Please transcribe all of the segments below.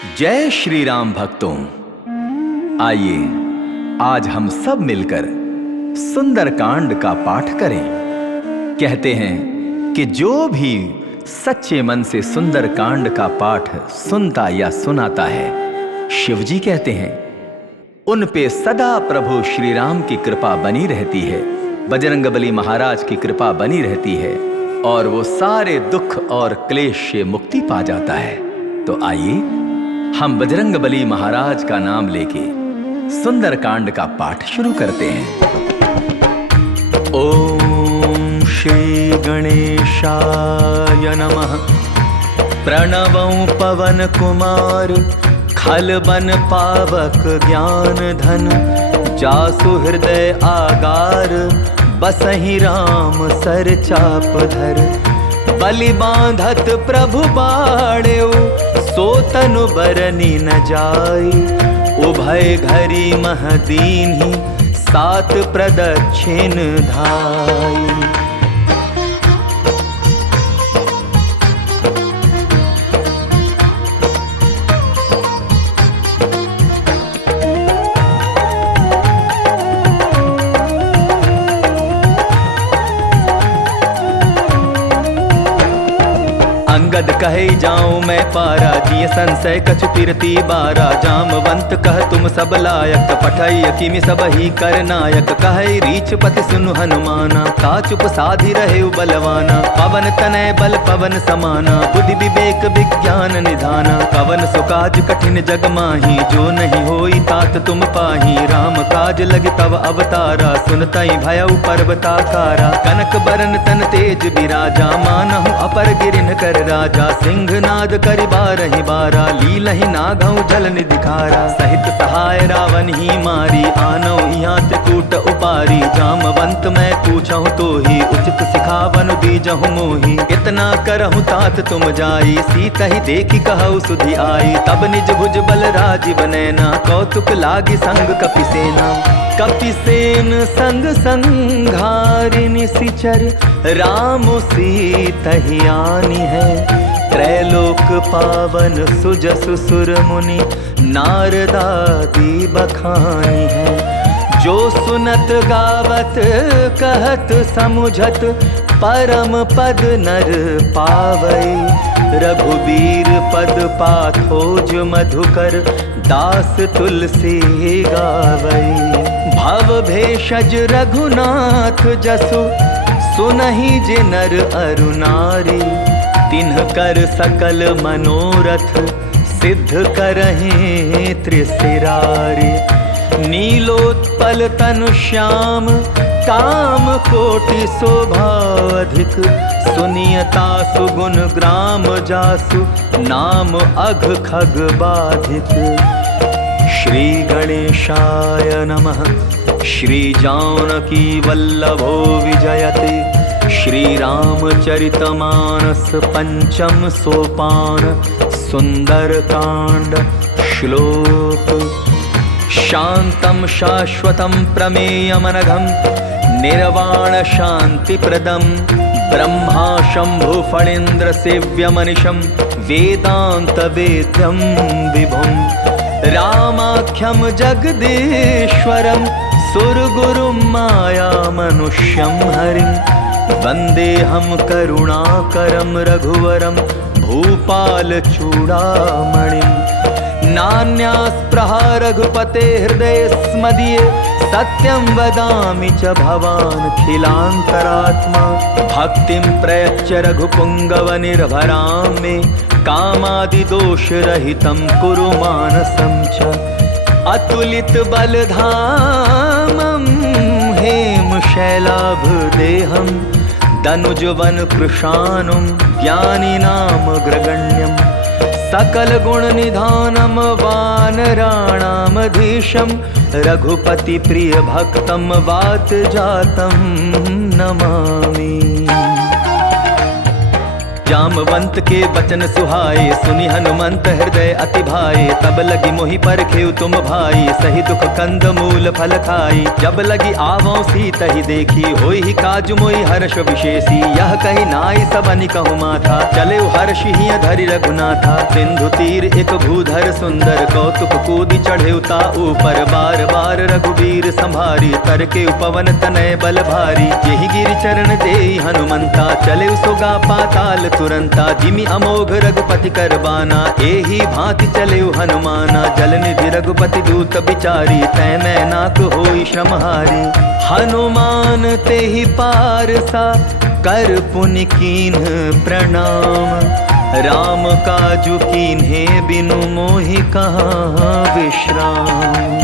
जय श्री राम भक्तों, आइए आज हम सब मिलकर सुंदरकांड का पाठ करें। कहते हैं कि जो भी सच्चे मन से सुंदरकांड का पाठ सुनता या सुनाता है, शिव जी कहते हैं उन पे सदा प्रभु श्री राम की कृपा बनी रहती है, बजरंगबली महाराज की कृपा बनी रहती है और वो सारे दुख और क्लेश से मुक्ति पा जाता है। तो आइए हम बजरंगबली महाराज का नाम लेके सुंदरकांड का पाठ शुरू करते हैं। ओम श्री गणेशाय नमः। प्रणवं पवन कुमार खलबन पावक ज्ञान धन, जासु हृदय आगार बसहि राम सर चाप धर। बलि बांधत प्रभु बाड़ेउ सो तनु बरनी न जाई, उभय घरी मह दीन्हि सात प्रदक्षिण धाई। अंगद कहे जाऊं मैं पारा, जिय संशय कछु पिरती बारा। जामवंत कह तुम सब लायक, पठई किमि सब ही कर नायक। कहे रीछ पति सुनु हनुमाना, का चुप साधि रहे बलवाना। पवन तनय बल पवन समाना, बुद्धि विवेक विज्ञान निधाना। पवन सुकाज कठिन जग माही, जो नहीं होई तात तुम पाही। राम काज लगे तव अवतारा, सुनतई भयउ पर्वताकारा। कनक बरन तन तेज बिराजा, मानहु अपर गिरिन कर राजा। सिंहनाद करि बारहि बारा, लीलहि नागहु जल निधिखारा। सहित सहाय रावण ही मारी, आनौ यहाँ त्रिकूट उपारी। जामवंत मैं पूछहु तो ही, उचित सिखावनु दीजहु मोही। इतना करहु तात तुम जाई, सीतहि देखि कहु सुधि आई। तब निज भुज बल राजीव नैना, कौतुक लागी संग कपिसेना। कपिसेन संग संघारि निशिचर, राम सीतहि आनी है। त्रैलोक पावन सुजसु सुर मुनि, नारदादि बखानी है। जो सुनत गावत कहत समुझत, परम पद नर पावई। रघुबीर पद पाथोज मधुकर, दास तुलसी गावई। भव भेषज रघुनाथ जसु, सुनहि जे नर अरु नारी। तिन्ह कर सकल मनोरथ, सिद्ध करहि त्रिशिरारी। नीलोत्पल तनु श्याम, काम कोटि शोभा अधिक। सुनियता सुगुण ग्राम जासु, नाम अघ खग बाधिक। श्री गणेशाय नमः। श्री जानकी वल्लभो विजयते, श्री रामचरितमानस पंचम सोपान। सुंदरकांड श्लोक। शांतं शाश्वतं प्रमेयमनघं, निर्वाण शांतिप्रदं। ब्रह्मा शंभु फणीन्द्र सेव्यमनिशं, वेदांत वेद्यं विभुं। रामाख्यं जगदीश्वरं, सुरगुरुं माया मनुष्यं हरिं। वन्देऽहं करुणाकरं रघुवरं, भूपाल चूड़ामणिं। नान्यास्पृहा रघुपते हृदये स्मदीये, सत्यं वदामि च भवानखिलान्तरात्मा। भक्तिं प्रयच्छ रघुपुङ्गव निर्भरां मे, कामादिदोषरहितं कुरु मानसं च। अतुलित बलधामं हेमशैलाभदेहं, दनुजवन कृशानुं ज्ञानिनामग्रगण्यं। सकल गुण निधानं वानराणामधीशं, रघुपति प्रिय भक्तं वात जातं नमामि। जामवंत के बचन सुहाए, सुनि हनुमंत हृदय अति भाए। तब लगी मोहि परखेउ तुम भाई, सही दुख कंद मूल फल खाई। जब लगी आवों सीत ही देखी, होई ही काजु मोहि हर्ष विशेषी। यह कही नाई सबनि कहु माथा, चले हर्ष ही धरि रघुनाथा। सिंधु तीर एक भूधर सुंदर, कौतुक कूदि चढ़े ता ऊपर। बार बार रघुबीर संभारी, तर के उपवन तनय बल भारी। यही गिरि चरण देई हनुमंता, चले सोगा पाताल तुरंता। जिमि अमोघ रघुपति कर बाना, एही भांति चले हनुमाना। जल निधि रघुपति दूत बिचारी, तै मैं नाक होई श्रमहारी। हनुमान तेहि पारसा, कर पुनि कीन्ह प्रणाम। राम काजु कीन्हे बिनु मोहि कहाँ विश्राम।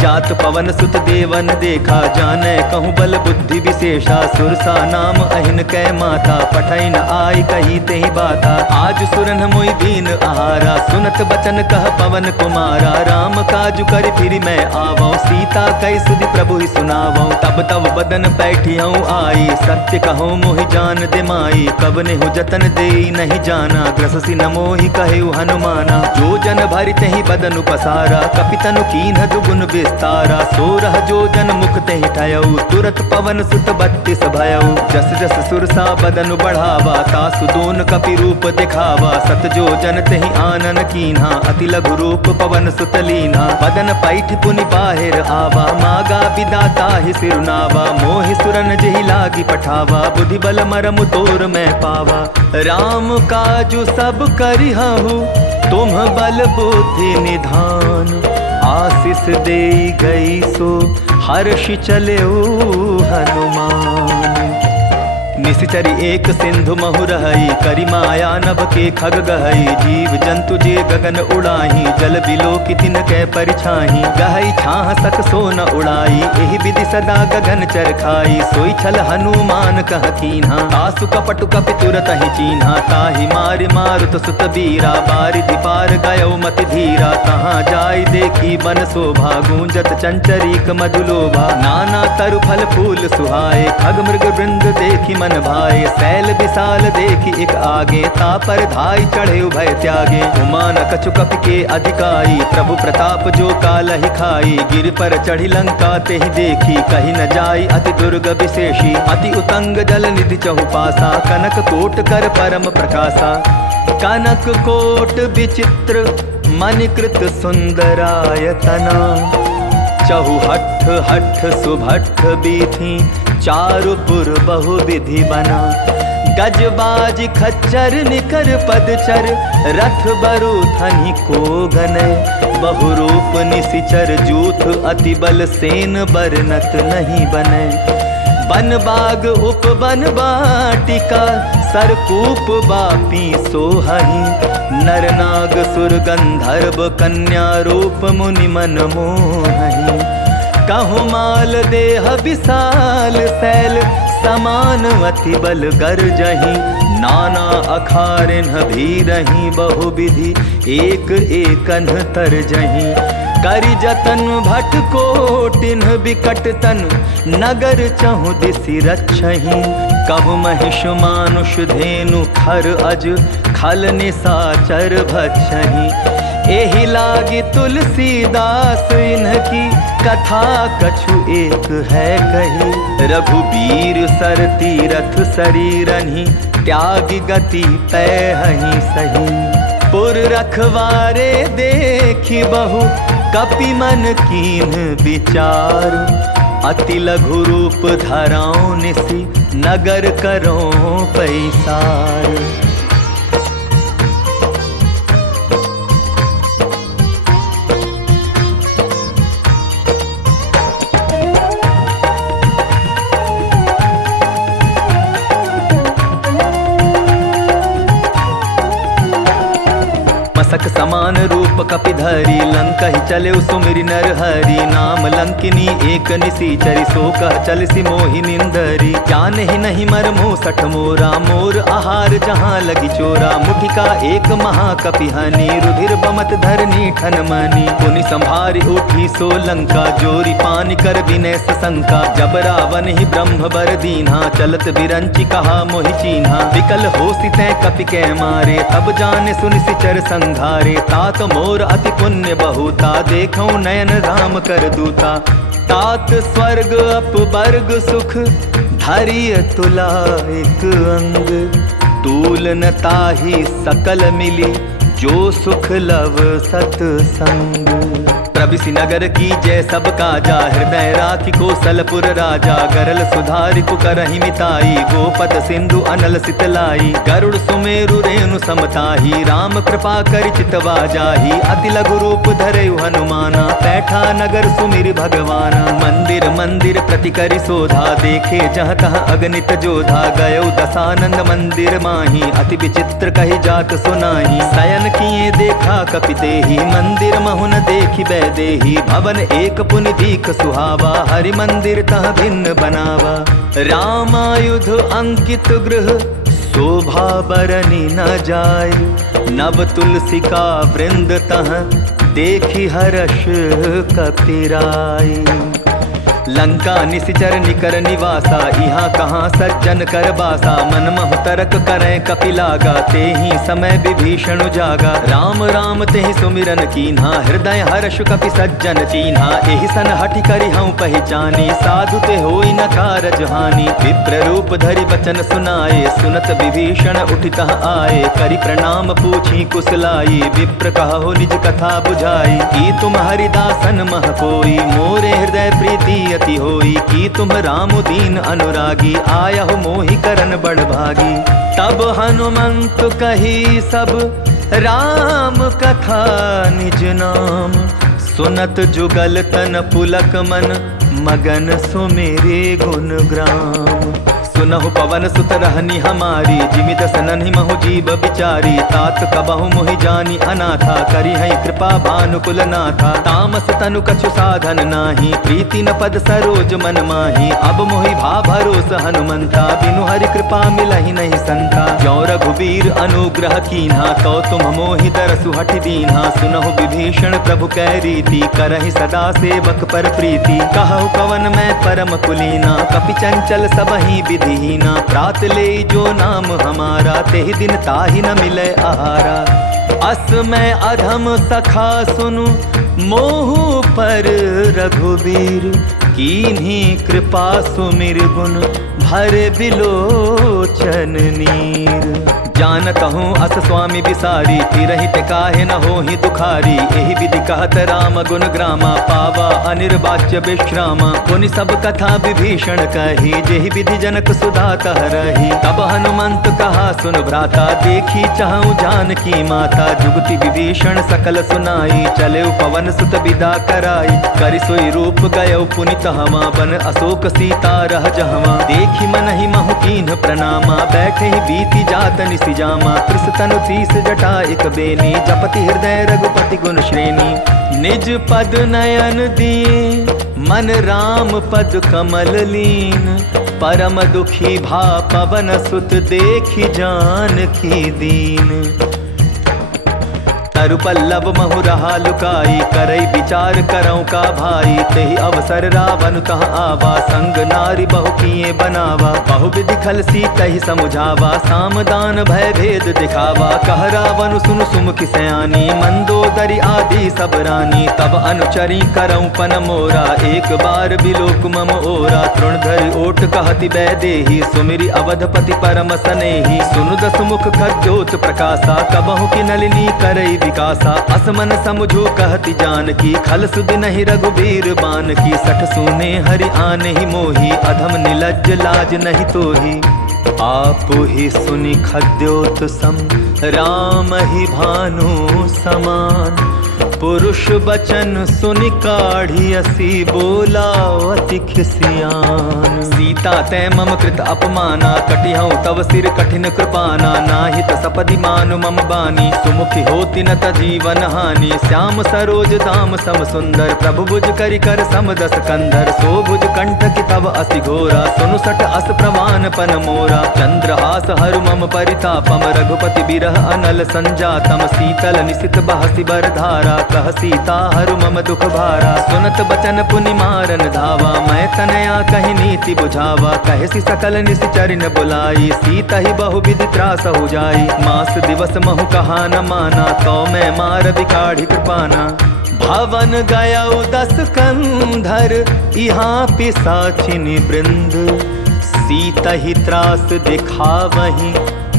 जात पवन सुत देवन देखा, जाने कहूँ बल बुद्धि विशेषा। सुरसा नाम अहिन कै माता, पठै न आई कही तेहि बाता। आज सुरन मोहि दीन आहारा, सुनत बचन कह पवन कुमारा। राम काजु करि फिरि मैं आवौ, सीता कहि सुधि प्रभु ही सुनावौ। तब तब बदन बैठियौ आई, सत्य कहूँ मोहि जान दे माई। कब नेहु जतन देई नहीं जाना, ग्रससि न मोहि कहेउ हनुमाना। जो जन भरि तेहि बदनु पसारा, कपितनु कीन्ह दुगुन विस्तारा। सोरह जो जन मुख तेहि ठयऊ, तुरत पवन सुत 32 भयऊ। जस जस सुरसा बदनु बढ़ावा, तासु दोन कपि रूप दिखावा। सत जो जन तेहि आनन कीन्हा, अति लघु रूप पवन सुत लीन्हा। बदन पैठ पुनि बाहिर आवा, मागा विदाता ही सिरुनावा। मोहि सुरन जेहि लागी पठावा, बुद्धि बल मरमु तोर मैं पावा। राम काजु सब करिहु, तुम बल बुद्धि निधान। आशीष देई गई सो, हर्ष चलेऊ हनुमान। निशिचरी एक सिंधु महु रहई, करि माया नभ के खग गहई। जीव जंतु जे गगन उड़ाही, जल बिलो की तिन कै परिछाही। गहई छाह सक सो न उड़ाई, एहि विधि सदा गगन चर खाई। सोई छल हनुमान कह कीन्हा, आसु कपटु कपि तुरत ही चीन्हा। ताहि मारि मारुत सुत बीरा, बारिधि पार गयो मति धीरा। तहाँ जाय देखी बन शोभा, गूंजत चंचरीक मधुलोभा। नाना तरु फल फूल सुहाए, खग मृग वृंद देखी मन भाए। शैल विशाल देखी एक आगे, तापर धाई चढ़े भय त्यागे। उमान कछु कपि के अधिकाई, प्रभु प्रताप जो कालहि खाई। गिर पर चढ़ी लंका तेहि देखी, कही न जाई अति दुर्ग विशेषी। अति उतंग जल निधि चहुपासा, कनक कोट कर परम प्रकाशा। कनक कोट विचित्र मणिकृत सुंदरायतना। चहुहठ हठ सुभठ बीथी, चारुपुर बहु विधि बना। गजबाज खच्चर निकर पदचर, रथ बरु थनि को गनय। बहुरूप निशिचर जूथ, अति बल सेन बरनत नहीं बनय। बन बाग उपवन बाटिका, सरकूप बापी सोहहि। नर नाग सुर गंधर्व, कन्या रूप मुनि मन मोहहि। कहु माल देह विशाल शैल, समान अति बल गर्जहि। नाना अखारिन भीरहि, बहु विधि एक एकन तरजहि। करि जतन भट कोटिन बिकट तन, नगर चहु दिसि रक्षहि। कहु महिष मानुष धेनु, खर अज खल निशाचर भक्षहि। एहि लागी तुलसीदास, इन्हकी कथा कछु एक है कही। रघुबीर सर तीरथ शरीरहि, त्यागी गति पैहि सही। पुर रखवारे देखी बहु, कपि मन कीन्ह विचार। अति लघु रूप धराओ निसि, नगर करो पैसार। मसक समा समान रूप कपिधरी लंका ही चले सुमिरि नर हरि नाम लंकिनी एक निसीचरी सो कह चलसी मोहि निंदरी ज्ञान ही नहीं मर मुँह सठ मोरा मोर आहार जहाँ लगी चोरा मुठिका एक महाकपि हनि रुधिर बमत धरनी ठन मनी पुनि संभारी उठी सो लंका जोरी पानी कर विनय सशंका जब रावण ही ब्रह्म बर दीन्हा चलत बिरंचि कहा मोहि चीन्हा विकल हो सितै कपि कै मारे तब जाने सुनि सिचर संघारे तात मोर अति पुण्य बहुता देखौ नयन राम कर दूता तात स्वर्ग अपवर्ग सुख धरिय तुला एक अंग तूल न ताहि सकल मिली जो सुख लव सतसंग प्रभिसि नगर की जय सब काजा हृदय राखी कौशलपुर राजा गरल सुधारि कुकरहि मिताई गोपद सिंधु अनल सितलाई गरुड़ सुमेरु रेणु समताही राम कृपा करि चितवा जाही अति लघु रूप धरयु हनुमाना पैठा नगर सुमिरि भगवाना मंदिर मंदिर प्रति करि शोधा देखे जह तह अगणित जोधा गयो दसानंद मंदिर माही अति विचित्र कहि जात सुनाही शयन किए देखा कपितेहि मंदिर महुन देखि देही भवन एक पुनि दीख सुहावा हरि मंदिर तह भिन्न बनावा रामायुध अंकित गृह शोभा बरनी न जाय नव तुलसी का वृंद तह देखी हर्ष कपिराई लंका निसिचर निकर निवासा यहाँ कहाँ सज्जन कर बासा मन महु तरक करें कपिलागा ते ही समय विभीषण जागा राम राम ते सुमिरन कीन्हा हृदय हर्ष कपि सज्जन चीन्हा एहि सन हठि करि हूँ पहचानी साधु ते होई न कारज हानि विप्र रूप धरि बचन सुनाए सुनत विभीषण उठितः आए करि प्रणाम पूछी कुशलाई विप्र कहो निज कथा बुझाई की तुम हरिदासन मह कोई मोरे हृदय प्रीति अति होई की तुम राम दीन अनुरागी आया हो मोहि करन बड़ भागी तब हनुमंत कही सब राम कथा निज नाम सुनत जुगल तन पुलक मन मगन सुमेरे गुण ग्राम सुनहु पवन सुत रहनी हमारी जिमि दसनहि महु जीव बिचारी तात कबहु मोहि जानी अनाथा करी है कृपा भानुकुल नाथा तामस तनु कछु साधन नाही प्रीति न पद सरोज मन माही अब मोहि भा भरोस हनुमंता बिनु हरि कृपा मिलहि नहीं संता जो रघुबीर अनुग्रह कीन्हा तो तुम मोहि दरसु हठि दीन्हा सुनहु विभीषण प्रभु कै रीति करहि सदा सेवक पर प्रीति कहु कवन मैं परम कुलीना कपि चंचल सबहि विधि दीना प्रात ले जो नाम हमारा तेहि दिन ताहि न मिले आहारा अस मैं अधम सखा सुनु मोहु पर रघुबीर कीन्ही कृपा सुमिर गुण भर बिलोचन नीर जानत हूँ अस स्वामी बिसारी फिरहि ते काहे न होहि दुखारी एहि विधि कहत राम गुण ग्रामा पावा अनिर्वाच्य विश्रामा पुनि सब कथा विभीषण कही जेहि विधि जनक सुधा तह रही तब हनुमंत कहा सुन भ्राता देखी चाहूँ जानकी माता जुगति विभीषण सकल सुनाई चले पवन सुत विदा कराई करि सोई रूप गयो पुनि तहवा बन अशोक सीता रह जहवा देखी मन ही महु कीन्ह प्रणामा बैठे ही बीती जात जामा कृष तनु तीस जटा एक बेनी जपति हृदय रघुपति गुण श्रेणी निज पद नयन दिए मन राम पद कमल लीन परम दुखी भा पवन सुत देखी जानकी दीन तरु पल्लव महु रहा लुकाई करई विचार करौ का भाई तेहि अवसर रावण तह आवा संग नारी बहु किए बनावा बहु विधि खल सीतहि समुझावा सामदान भय भेद दिखावा कह रावण सुन सुमुखि सयानी मंदोदरी आदि सब रानी तब अनुचरी करौ पन मोरा एक बार बिलोक मम ओरा तृणधरि ओट कहति बैदेही सुमिरि अवधपति परम सनेही सुनु दसमुख खद्योत प्रकाशा कबहु की नलिनी करई विकासा असमन समझो कहति जानकी खल सुध नहीं रघुबीर बान की सठ सुने हरि आने ही मोही अधम निलज्ज लाज नहीं तोही आप ही सुनि खद्योत सम राम ही भानु समान पुरुष बचन सुनि काढ़ी असी बोला अति खिसियान। सीता तै मम कृत अपमाना कटिहऊँ तव सिर कठिन कृपाना। नाहित सपदि मानु मम बानी सुमुखी होति न जीवन हानि। श्याम सरोज दाम सम सुंदर प्रभु भुज करि कर सम दस कंधर। सो भुज कंठ की तव अति घोरा सुनु सट अस प्रमाण पन मोरा। चंद्रहास हरु मम परितापम रघुपति बिरह अनल संजातम। शीतल निशित बहसी बर धारा कह सीता हरु मम दुख भारा। सुनत बचन पुनि मारन धावा मैं तनया कहि नीति बुझावा। कहसी सकल निशिचर न बुलाई सीता ही बहु विधि त्रास हो जाई। मास दिवस महु कहा न माना तो मैं मार बिकाढ़ी कृपाना। भवन गया 10 कंधर यहाँ पिसाचिनी वृंद। सीता ही त्रास दिखावहीं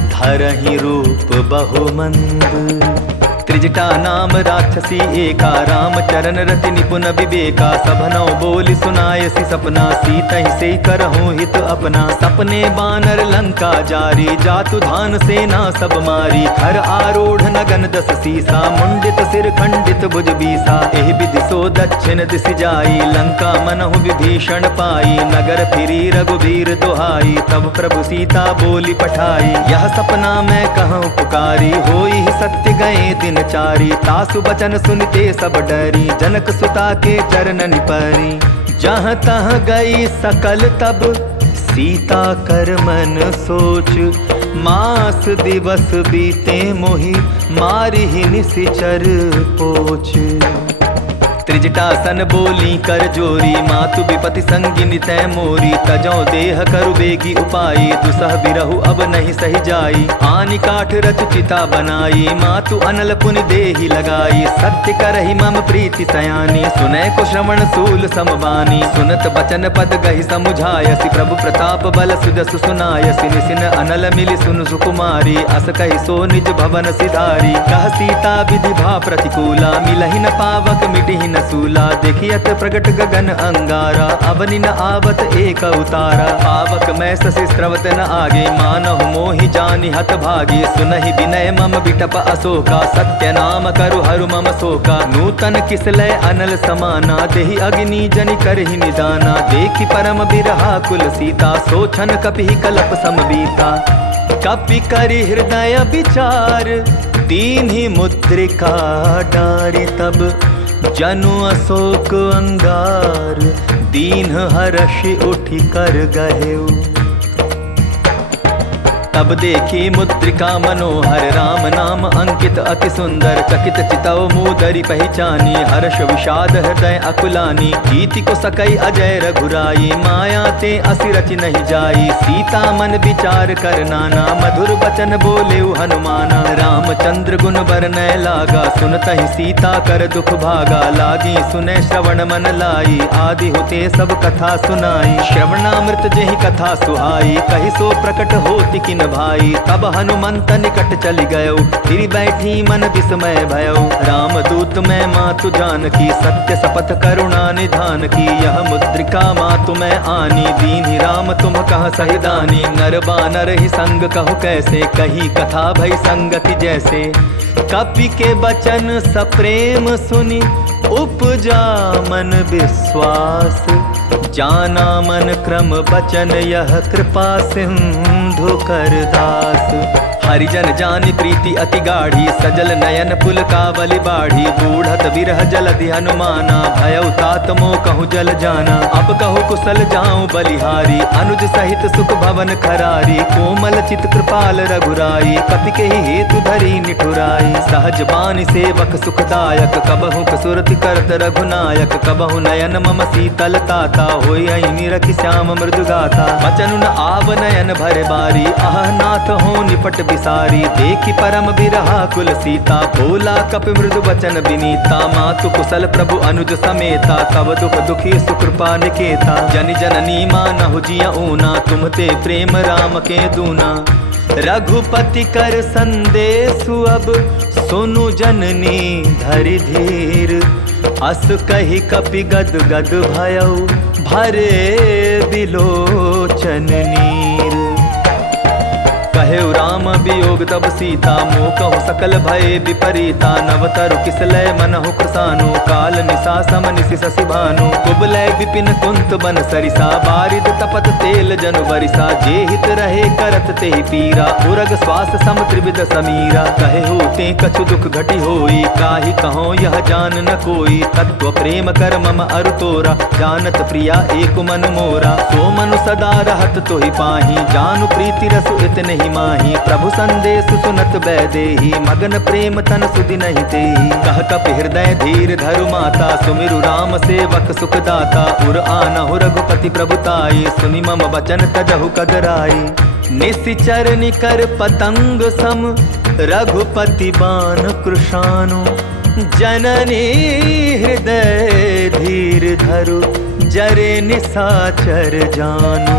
धरहि रूप बहुमंद। त्रिजटा नाम राक्षसी एका राम चरण रति निपुण विवेका। सभनौ बोली सुनायसी सपना सीता ही से करहूँ हित अपना। सपने बानर लंका जारी जातु धान सेना सब मारी। खर आरूढ़ नगन 10 सीसा मुंडित सिर खंडित भुज बीसा। एहि विधि सो दक्षिण दिशि जाई लंका मनहु विभीषण पाई। नगर फिरी रघुबीर दुहाई तब प्रभु सीता बोली पठाई। यह सपना मैं कहूँ पुकारी होई सत्य गए दिन चारी। तासु बचन सुनते सब डरी जनक सुता के चरण निपरी। जहाँ तहाँ गई सकल तब सीता कर मन सोच। मास दिवस बीते मोहि मारी ही निशिचर पोच। त्रिजटासन बोली कर जोरी मातु विपति संगिनी तै मोरी। तजौ देह करु बेगी उपाई दुसह बिरहु अब नहीं सही जाई। आनि काठ रच चिता बनाई मातु अनल पुनि देहि लगाई। सत्य करहि मम प्रीति सयानी सुनै को श्रवण सूल समबानी। सुनत बचन पद गहि समुझायसि प्रभु प्रताप बल सुजसु सुनायसि। निसिन अनल मिलि सुनु सुकुमारी अस कहि सो निज भवन सिधारी। कह सीता विधि भा प्रतिकूला मिलहि न पावक मिटिहि न सूला। देखियत प्रगट गगन अंगारा अवनि न आवत एक उतारा। पावक मैं ससि स्रवत न आगे मानहु मोहि जानि हत भागी। सुनहि विनय मम बिटप अशोका सत्य नाम करु हरु मम शोका। नूतन किसलय अनल समाना देहि अग्नि जनि करहि निदाना। देखि परम बिरहा कुल सीता सोचन कपिहि कलप समबीता। कपि करि हृदय विचार दीन्हि मुद्रिका डारि। तब जनु अशोक अंगार दीन हर्षि उठि कर गहेउ। तब देखी मुद्रिका मनोहर राम नाम अंकित अति सुंदर। चकित चितौ मूदरि पहचानी हर्ष विषाद हृदय अकुलानी। कीति को सकई अजय रघुराई माया ते असि रचि नहीं जाई। सीता मन विचार कर नाना मधुर बचन बोलेउ हनुमाना। रामचंद्र गुण बरनय लागा सुनतहि सीता कर दुख भागा। लागी सुने श्रवण मन लाई आदि होते सब कथा सुनाई। श्रवणामृत जेहि कथा सुहाई कहि सो प्रकट होति किन भाई। तब हनुमंत निकट चली गयो फिर बैठी मन विस्मय भयो। राम दूत मैं मातु जानकी सत्य सपथ करुणा निधान की। यह मुद्रिका मातु मैं आनी दीन्हि राम तुम कह सहि दानी। नर बानर ही संग कहु कैसे कही कथा भई संगति जैसे। कपि के बचन सप्रेम सुनि उपजा मन विश्वास। जाना मन क्रम बचन यह कृपा सिंधु कर दास। हरिजन जानि प्रीति अति गाढ़ी सजल नयन पुल कावली बाढ़ी। बूढ़त बिरह जलधि हनुमाना भयउ तात मोह कहूँ जल जाना। अब कहूँ कुशल जाऊँ बलिहारी अनुज सहित सुख भवन खरारी। कोमल चित कृपाल रघुराई कपि के ही हेतु धरी निठुराई। सहज बानी सेवक सुखदायक कबहु कसुरति करत रघुनायक। कबहु नयन मम शीतल ताता होई निरखि श्याम मृदु गाथा। बचनु न आव नयन भरे बारी आह नाथ हो निपट सारी। देखी परम बिरहा कुल सीता बोला कपि मृदु बचन विनीता। मातु कुशल प्रभु अनुज समेता तब दुख दुखी सुकृपा निकेता। जनि जननी मानहु जिया ऊना तुम ते प्रेम राम के दूना। रघुपति कर संदेशु अब सुनु जननी धरि धीर। अस कहि कपि गद गद भयउ भरे बिलोचन नीर। कहे राम वियोग तब सीता, मोह कहु सकल भय विपरीता। नवतरु किसलय मनहु कृसानु, काल निशा सम निशि शशि भानु। कुबलय विपिन कुंत बन सरिसा, बारिद तपत तेल जनु बरिसा। जे हित रहे करत तेहि पीरा, उरग श्वास सम त्रिविध समीरा। कहे होते कछु दुख घटी होई, काहि कहो यह जान न कोई। तत्व प्रेम कर मम अरु तोरा, जानत प्रिया एक मन मोरा। सो मनु सदा रहत तोहि पाही, जानु प्रीति रसु इतने ही माही। प्रभु संदेश सुनत बैदेही, मगन प्रेम तन सुधि नहीं तेही। कह कपि हृदय धीर धरु माता, सुमिरु राम सेवक सुख दाता। उर आनहु रघुपति प्रभुताई, सुनि मम वचन तजहु कगराई। निशिचर निकर पतंग सम, रघुपति बान कृशानु। जननी हृदय धीर धरु, जरे निशाचर जानु।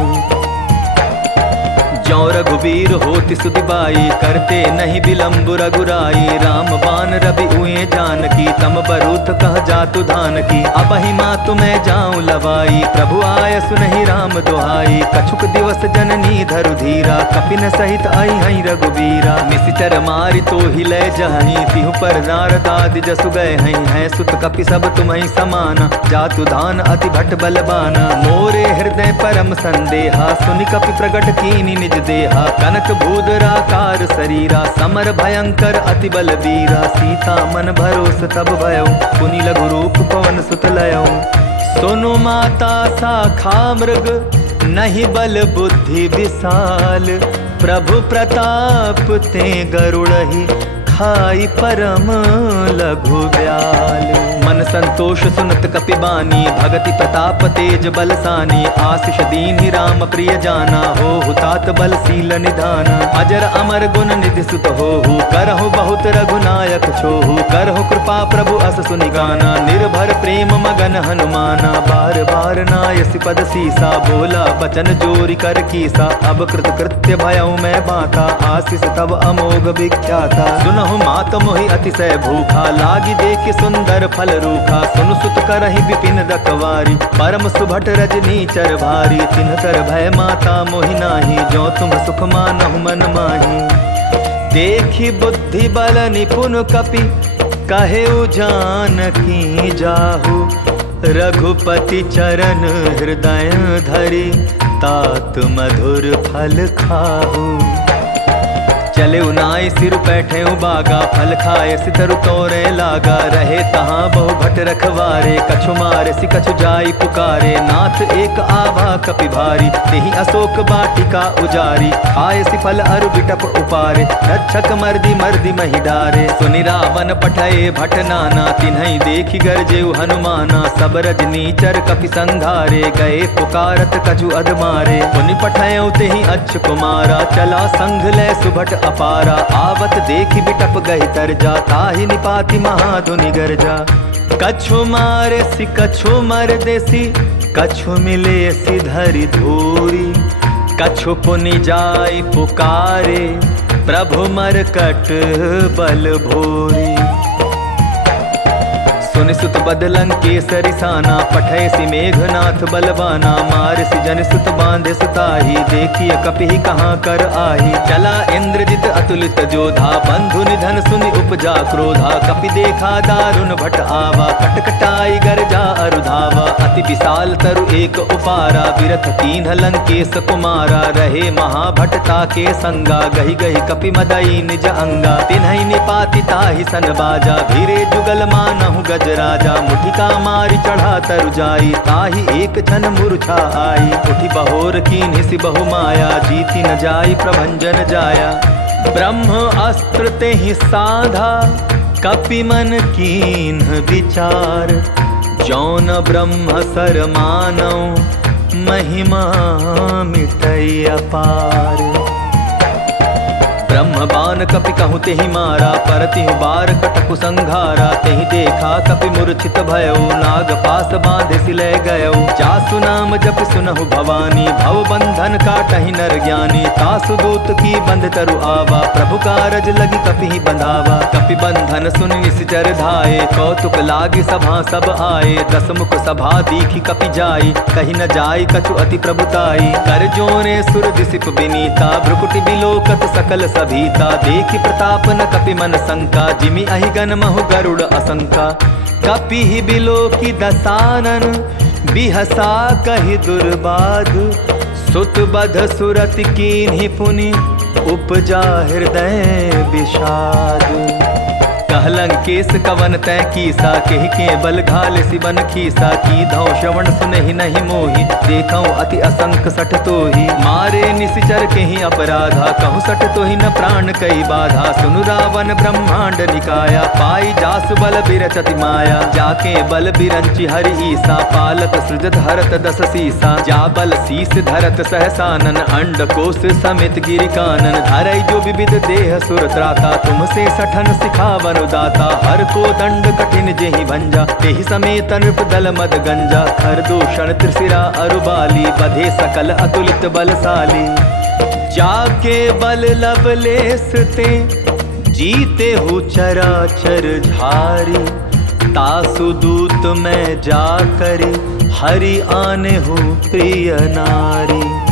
ज्यों रघुबीर होति सुधि बाई, करते नहीं विलम्ब रघुराई। राम बान रवि उए जानकी, तम बरूथ कह जातु धान की। अबहि मातु मैं जाऊं लवाई, प्रभु आय सुनहि राम दुहाई। कछुक दिवस जननी धरु धीरा, कपिन सहित आई हई रघुबीरा। निशिचर मारि तो ही लय जहई, तिहु पर नारद आदि जसु गए हई। है सुत कपि सब तुम्हि समाना, जातु धान अति भट बलबाना। मोरे हृदय परम संदेहा, सुनि कपि प्रगट कीनि निज देहा। कनक भूधराकार शरीरा, समर भयंकर अति बलवीरा। सीता मन भरोस तब भयउ, पुनि लघु रूप पवन सुत लयउ। सुनु माता शाखा मृग, नहीं बल बुद्धि विशाल। प्रभु प्रताप ते गरुड़हि, खाई परम लघु ब्याल। मन संतोष सुनत कपि बानी, भगति प्रताप तेज बलसानी। आशीष दीन्हि राम प्रिय जाना, हो हुतात बलशील निधाना। अजर अमर गुण निधि सुत होहु, करहु बहुत रघुनायक छोहु। करहु कृपा प्रभु अस सुनि गाना, निर्भर प्रेम मगन हनुमाना। बार बार नायसि पद सीसा, बोला बचन जोरि कर कीसा। अब कृत कृत्य भयउ मैं बाता, आशीष तब अमोघ विख्याता। सुनहु मात मोहि अतिशय भूखा, लागी देख सुंदर फल रूखा। सुन सुत करहि विपिन रखवारी, परम सुभट रजनी चर भारी। तिनकर भय माता मोहि नाही, जो तुम सुख मानहु मन माही। देखी बुद्धि बल निपुन कपि, कहेउ जानकी जाहु। रघुपति चरण हृदय धरि, तात मधुर फल खाहु। चले उनाई सिर बैठे बागा, फल खाए सितरु तोरे लागा। रहे तहाँ बहु भट रखवारे, कछु मारे सि कछु जाई पुकारे। नाथ एक आभा कपि भारी, तेहि अशोक बाटिका उजारी। खाए सि फल अरु बिटप उपारे, रक्षक मर्दी मर्दी महि डारे। सुनि रावण पठये भट नाना, तिन्हई देखि गरजेउ हनुमाना। सब रजनीचर कपि संघारे, गए पुकारत कछु अधमारे। पुनि पठयउ तेहि अच्छ कुमारा, चला संघ लय सुभट अपारा। आवत देखि बिटप गहि तरजा, ताहि निपाति महाधुनि गरजा। कछु मारे सि कछु मर देसी, कछु मिले सि धरि धूरी। कछु पुनि जाय पुकारे, प्रभु मरकट बल भोरी। सुनि सुत बदलन केसरि साना, पठय सि मेघनाथ बलवाना। मार सि जन सुत बांधे सुताही, देखिए कपिहि कहाँ कर आही। चला इंद्रजित अतुलित जोधा, बंधु निधन सुनि उपजा क्रोधा। कपि देखा दारुण भट आवा, कटकटाई गरजा अरुधावा। अति विशाल तरु एक उपारा, विरथ कीन्ह लंकेश कुमारा। रहे महाभटता के संगा, गहि गहि कपि मदई निज अंगा। तिन्हई निपाति ताहि सन बाजा, भीरे जुगल मानहु गज राजा। मुठिका मारि चढ़ा तरु जाई, ताहि एक क्षण मूर्छा आई। उठि बहोर कीन्हि सि बहु माया, जीति न जाई प्रभंजन जाया। ब्रह्म अस्त्र तेहि साधा, कपि मन कीन्ह विचार। जौन ब्रह्म सर मानौ, महिमा मिटै अपार। ब्रह्म बाण कपि कहूँ तेहि मारा, परतिहु बार कटकु संघारा। तेहि देखा कपि मूर्छित भयो, नाग पास बांधे सिलय गयो। जासु नाम जप सुनहु भवानी, भव बंधन काटहि नर ज्ञानी। तासु दूत की बंध तरु आवा, प्रभु कारज लगी कपि ही बंधावा। कपि बंधन सुन निश्चर धाये, कौतुक लागी सभा सब आए। दस मुख सभा दीखी कपि जाई, कही न जाई कछु अति प्रभुताई। कर जोरे सुर दिसिप बिनीता, भ्रुकुटि बिलोकत सकल सभीता। देखि प्रताप न कपि मन शंका, जिमि अहिगन महु गरुड़ असंका। कपि ही बिलोकि दसानन, बिहसा कहि दुर्बाध। सुत बध सुरति कीन्हि पुनि, उपजा हृदय विषाद। कहलं केस कवन तै कीसा, केहि के बल घाल सिबन खीसा। की धौ श्रवण सुनहि नहीं मोहि, देखौ अति असंक सठ तोहि। मारे निशिचर केहि अपराधा, कहूँ सठ तोहि न प्राण कई बाधा। सुनु रावण ब्रह्मांड निकाया, पाई जासु बल बिरचति माया। जाके बल बिरंचि हरि ईसा, पालत सृजत हरत दस सीसा। जा बल शीस धरत सहसानन, अंड कोश समेत गिरि कानन। धरई जो विविध देह सुर त्राता, तुमसे सठन सिखावन दाता। हर को दंड कठिन जेहि भंजा, तेहि समेत नृप दल मद गंजा। खर दूषण त्रिशिरा अरुबाली, बधे सकल अतुलित बलशाली। जाके बल लवलेस ते, जीते हु चराचर झारी। तासु दूत में जाकर, हरि आने हूँ प्रिय नारी।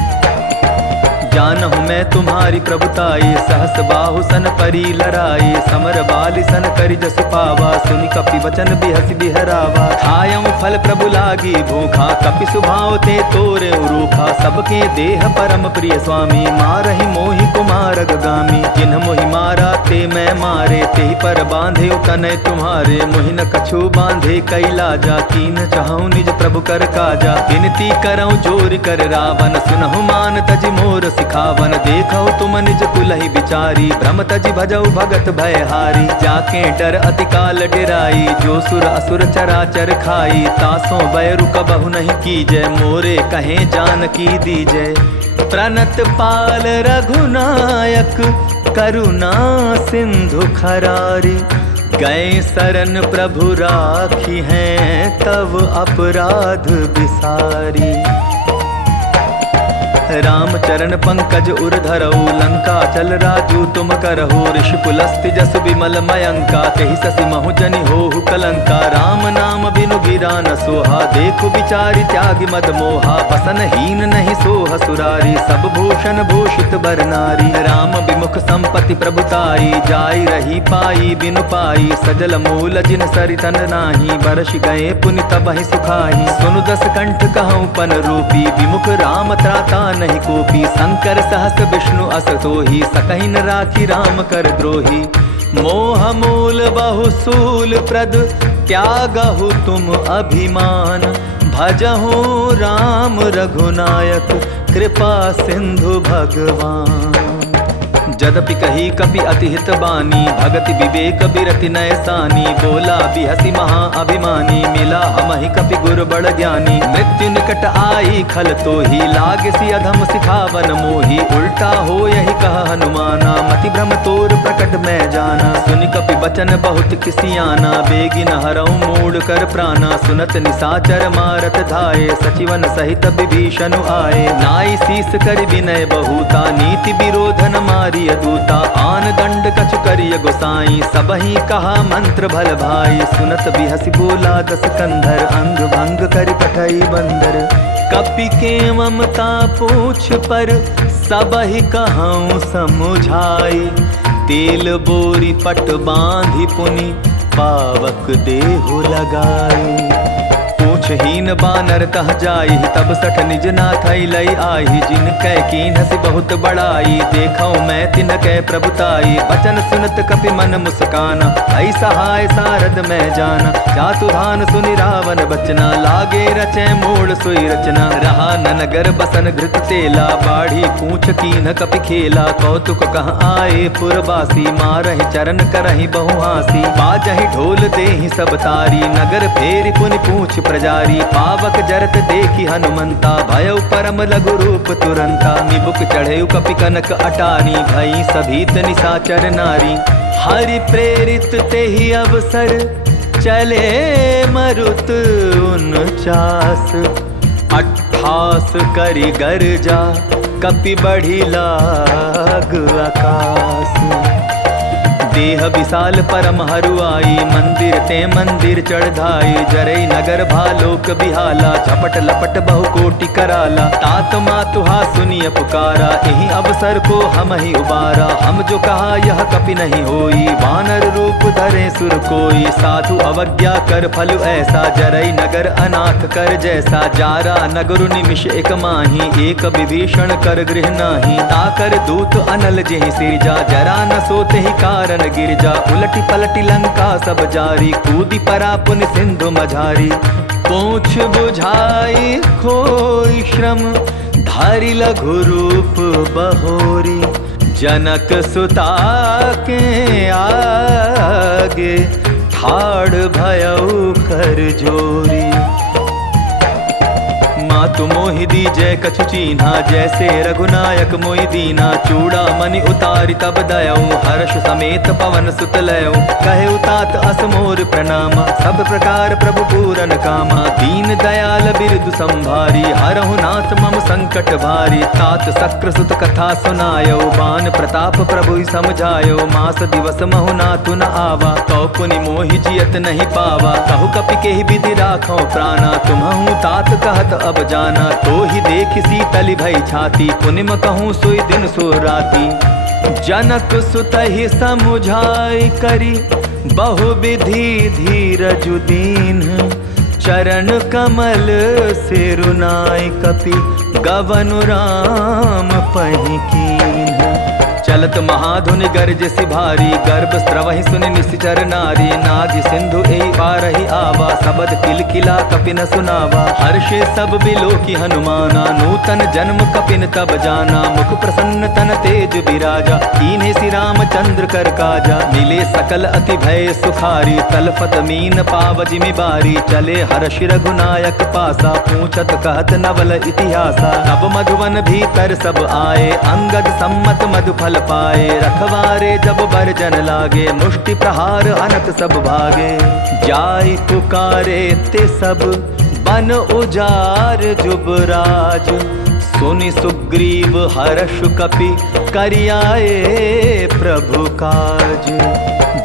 जानहु मैं तुम्हारी प्रभुताई, सहस बाहु सन परी लराई। समर बाली सन करि जसु पावा, सुनि कपि वचन बिहसि बिहरावा। खायऊ फल प्रभु लागी भूखा, कपि सुभाव ते तोरे रूखा। सबके देह परम प्रिय स्वामी, मारहि मोहि कुमार गामी। जिन्ह मोहि मारा ते मैं मारे, तेहि पर बांधे तनय तुम्हारे। मोहि न कछु बांधे कैलाजा, कीन चाहूँ निज प्रभु कर काजा। विनती करऊँ जोर कर रावण, सुनहु मान तजि मोर खावन। देखो तुम निज कुलहि विचारी, भ्रम तजि भजऊ भगत भयहारी। जाके डर अति काल डेराई, जो सुर असुर चराचर खाई। तासों बैरु कबहु नहीं कीजय, मोरे कहे जानकी दीजय। प्रणत पाल रघुनायक, करुणा सिंधु खरारी। गए शरण प्रभु राखी हैं, तव अपराध बिसारी। राम चरण पंकज उर धरऊ, लंका चल राजू तुम करहु। ऋषि पुलस्ति जसु विमल मयंका, तेहि ससि महु जनि होहु कलंका। राम नाम बिनु गिरा न सोहा, देखु विचारि त्यागि मद मोहा। बसन हीन नहीं सोह सुरारी, सब भूषण भूषित बर नारी। राम विमुख संपत्ति प्रभुताई, जाई रही पाई बिनु पाई। सजल मूल जिन सरितन नाही, बरस गए पुनि तबहि सुखाई। सुनु दस कंठ कहूँ पन रूपी, विमुख राम त्राता नहीं कोपी। शंकर सहस विष्णु अस तोहि, सकहि न राखी राम कर द्रोही। मोह मूल बहु सूल प्रद, त्यागहु तुम अभिमान। भजहु राम रघुनायक, कृपा सिंधु भगवान। जदपि कही कपि अति हित बानी, भगति विवेक बिरति नय सानी। बोला बिहसी महा अभिमानी, मिला हमहि कपि गुर बड़ ज्ञानी। मृत्यु निकट आई खल तोहि, लागसी अधम सिखावन मोहि। उल्टा हो यही कह हनुमाना, मति भ्रम तोर प्रकट मैं जाना। सुनि कपि बचन बहुत किसियाना, बेगिन हरऊ मूड कर प्राणा। सुनत निसाचर मारत धाये, सचिवन सहित विभीषण आए। नाई शीस कर विनय बहुता, नीति विरोधन मारी दूता। आन दंड कछु करिय गोसाई, सबहि कहा मंत्र भल भाई। सुनत बिहसी बोला दस कंधर, अंग भंग करि पठई बंदर। कपि के ममता पूछ पर, सबहि कहूँ समुझाई। तेल बोरी पट बांधि पुनि, पावक देहु लगाई। पूछहीन बानर तह जाई, तब सठ निज नाथ लई आई। जिन कै कीन्हसि बहुत बड़ाई, देखौ मैं तिन कै प्रभुताई। बचन सुनत कपि मन मुस्काना, ऐ सहाय सारद मैं जाना। जातु धान सुनि रावण बचना, लागे रचै मूल सोई रचना। रहा न नगर बसन घृत तेला, बाढ़ी पूछ कीन्ह कपि खेला। कौतुक कह आए पुरवासी, मारहि चरण करहि बहु हासी। बाजहि ढोल देहि सब तारी, नगर फेरि पुनि पूछ प्रजा अटारी। पावक जरत देखी हनुमंता, भयउ परम लघु रूप तुरंता। निबुक चढ़े कपि कनक अटारी, भई सभीत निशाचर नारी। हरि प्रेरित तेहि अवसर, चले मरुत 49। 28 करि गर्जा, कपि बढ़ी लाग आकाश। देह विशाल परम हरुआई, मंदिर ते मंदिर चढ़ाई। जरई नगर भालोक बिहाला, झपट लपट बहु कोटि कराला। तात मातुहा सुनिय पुकारा, यही अवसर को हम ही उबारा। हम जो कहा यह कपि नहीं होई, वानर रूप धरे सुर कोई। साधु अवज्ञा कर फल ऐसा, जरई नगर अनाथ कर जैसा। जारा नगर निमिष एक माही, एक विभीषण कर गृह नाही। ताकर दूत अनल जेहि सिरजा, जरा न सोते ही कारण गिरजा। उलटी पलटी लंका सब जारी, कूदी परा पुन सिंधु मझारी। पूछ बुझाई खोई श्रम, धारी लघु रूप बहोरी। जनक सुता के आगे, ठाड़ भयउ कर जोरी। मातु मोहि दीजै कछु चीन्हा, जैसे रघुनायक मोहि दीना। चूड़ा मणि उतारि तब दयऊ, हर्ष समेत पवन सुत लयऊ। कहे तात अस मोर प्रणामा, सब प्रकार प्रभु पूरन कामा। दीन दयाल बिरदु संभारी, हरहु नाथ मम संकट भारी। तात सक्र सुत कथा सुनायो, बान प्रताप प्रभु समझायो। मास दिवस महु नाथु न आवा, तो पुनि मोहि जियत नहीं पावा। कहु कपि केहि विधि राखो प्राणा, तुम्हु तात कहत अब जाना। तो ही देख शीतल भई छाती, पुनिम कहूँ सोई दिन सो राती। जनक सुतहि समुझाई करी, बहु विधि धीरज दीन। चरण कमल सिरुनाई, कपि गवनु राम पहि कीन्ह। चलत महाधुनि गर्ज सिभारी, गर्भ स्त्रवहि सुनि निश्चर नारी। नादि सिंधु एहि पारहि आवा, सबद किलकिला कपिन सुनावा। हर्षे सब बिलोकी हनुमाना, नूतन जन्म कपिन तब जाना। मुख प्रसन्न तन तेज बिराजा, कीन्हे श्री रामचंद्र कर काजा। मिले सकल अति भय सुखारी, तलफत मीन पाव जिमि बारी। चले हर्षि रघुनायक पासा, पूछत कहत नवल इतिहासा। तब मधुवन भीतर सब आए, अंगद सम्मत मधुफल पाए। रखवारे जब बरजन लागे, मुष्टि प्रहार अनत सब भागे। जाय पुकारे ते सब, बन उजार जुबराज। सुनि सुग्रीव हर्ष कपि, करियाए प्रभु काज।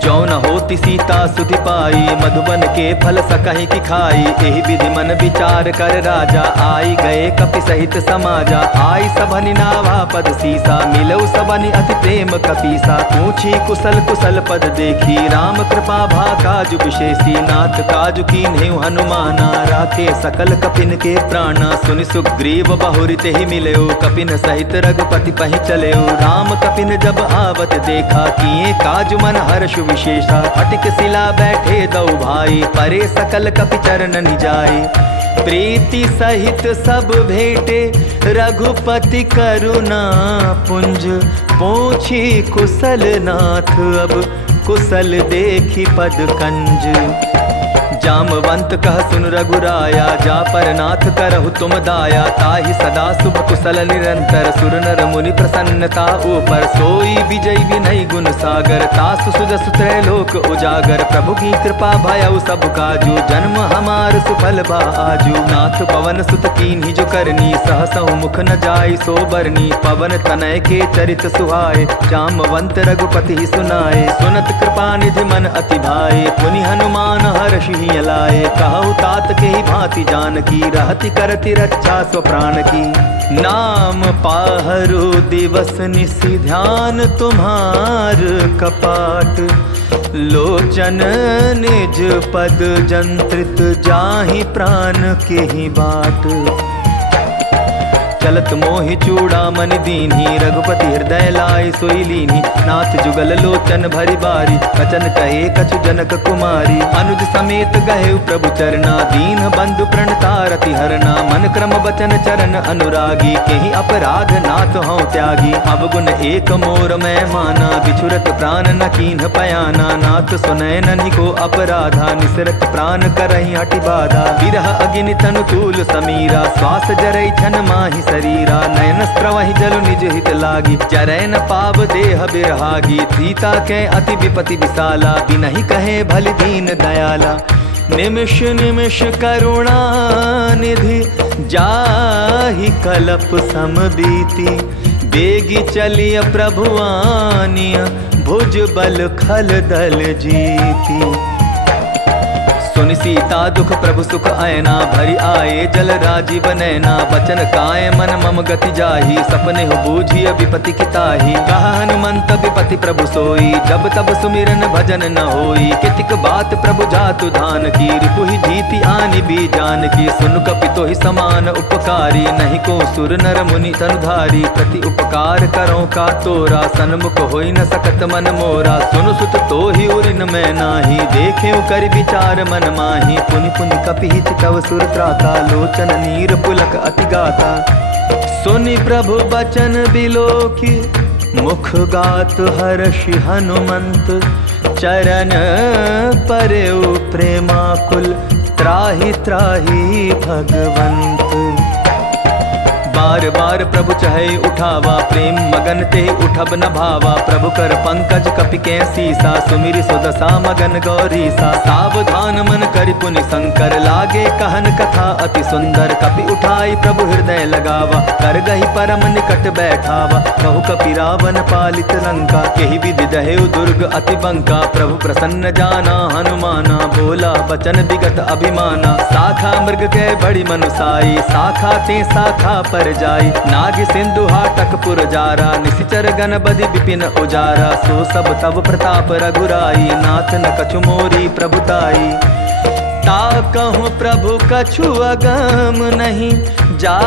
जौन होती सीता सुधि पाई, मधुबन के फल सकहि की खाई। एहि विधि मन विचार कर राजा, आई गए कपि सहित समाजा। आई सबनि नावा पद सीसा, मिलऊ सबनि अति प्रेम कपीसा। पूछी कुशल कुशल पद देखी, राम कृपा भा काजु विशेषी। नाथ काजु कीन्हेउ हनुमाना, राखे सकल कपिन के प्राणा। सुनि सुग्रीव बहुरि तेहि मिलयो, कपिन सहित रघुपति पहि चलयो। राम कपिन जब आवत देखा, किए काजु मन हर्ष विशेषा। फटिक शिला बैठे दौ भाई, परे सकल कपि चरण निजाई। प्रीति सहित सब भेटे, रघुपति करुणा पुंज। पूछी कुशल नाथ, अब कुशल देखी पद कंज। जामवंत कह सुन रघुराया, जा पर नाथ करहु तुम दाया। ताहि सदा शुभ कुशल निरंतर, सुर नर मुनि प्रसन्नता ऊपर। सोई विजय विनय गुण सागर, तासु सुजसु त्रैलोक उजागर। प्रभु की कृपा भयउ सब काजू, जन्म हमार सुफल बा आजू। नाथ पवन सुत कीन्हि जो करनी, सहसहु मुख न जाय सो बरनी। पवन तनय के चरित सुहाए, जामवंत रघुपति सुनाए। सुनत कृपा निधि मन अति भाए, पुनि हनुमान हर्षि लाए। कहु तात के ही भांति जानकी, रहति करति रक्षा स्व प्राण की। नाम पाहरु दिवस निशि, ध्यान तुम्हार कपाट। लोचन निज पद जंत्रित, जाहि प्राण के ही बाट। चलत मोहि चूड़ामणि दीन्ही, रघुपति हृदय लाय सोई लीन्ही। नाथ जुगल लोचन भरि बारी, वचन कहे कछु जनक कुमारी। अनुज समेत गहे प्रभु चरना, दीन बंधु प्रणतारति हरना। मन क्रम बचन चरण अनुरागी, केहि अपराध नाथ हूँ त्यागी। अवगुण एक मोर मैं माना, बिछुरत प्राण न कीन्ह पयाना। नाथ सुनय ननि को अपराधा, निसरत प्राण करहि हटि बाधा। विरह अग्नि तनु तूल समीरा, श्वास जरै छन माहि शरीरा। नयन स्त्रवहि जल निज हित लागी, जरै न पाव देह बिरहागी। सीता के अति विपति विशाला, बिनहि कहे भलि दीन दयाला। निमिष निमिष करुणा निधि, जाहि कलप सम बीती। बेगी चलिय प्रभु आनिय, भुज बल खल दल जीती। सुनि सीता दुख प्रभु सुख आयना, भरि आए जल राजीव नैना। बचन काय मन मम गति जाही, सपने हो बूझिय विपति किताही। कहा हनुमंत विपति प्रभु सोई, जब तब सुमिरन भजन न होई। कितिक बात प्रभु जातु धान की, रिपुहि जीति आनि भी जान की। सुन कपितो ही समान उपकारी, नहीं को सुर नर मुनि तनुधारी। प्रति उपकार करो का तोरा, सन्मुख होई न सकत मन मोरा। सुनु सुत तो ही उरिन मैं नाही, देखे कर विचार मन माही। पुनि पुनि कपिहि चितव सुर त्राता, लोचन नीर पुलक अति गाता। सुनि प्रभु बचन बिलोकी, मुख गात हर्षि हनुमंत। चरण परेउ प्रेमाकुल, त्राहि त्राहि भगवंत। बार बार प्रभु चहे उठावा, प्रेम मगन ते उठब न भावा। प्रभु कर पंकज कपि के सीसा, सुमिर सुदशा मगन गौरीसा। सावधान मन करि पुनि शंकर, लागे कहन कथा अति सुंदर। कपि उठाई प्रभु हृदय लगावा, कर गही परम निकट बैठावा। कहु कपि रावण पालित लंका, केहि विधि दहेउ दुर्ग अति बंका। प्रभु प्रसन्न जाना हनुमाना, बोला बचन विगत अभिमाना। साखा मृग के बड़ी मनुसाई, शाखा ते शाखा पर जाई। नाग सिंधु हाटक पुर जारा, निशिचर गण बदि विपिन उजारा। सो सब तब प्रताप रघुराई, नाथ न कछु मोरी प्रभुताई। ता कहूँ प्रभु कछु अगम नहीं, जा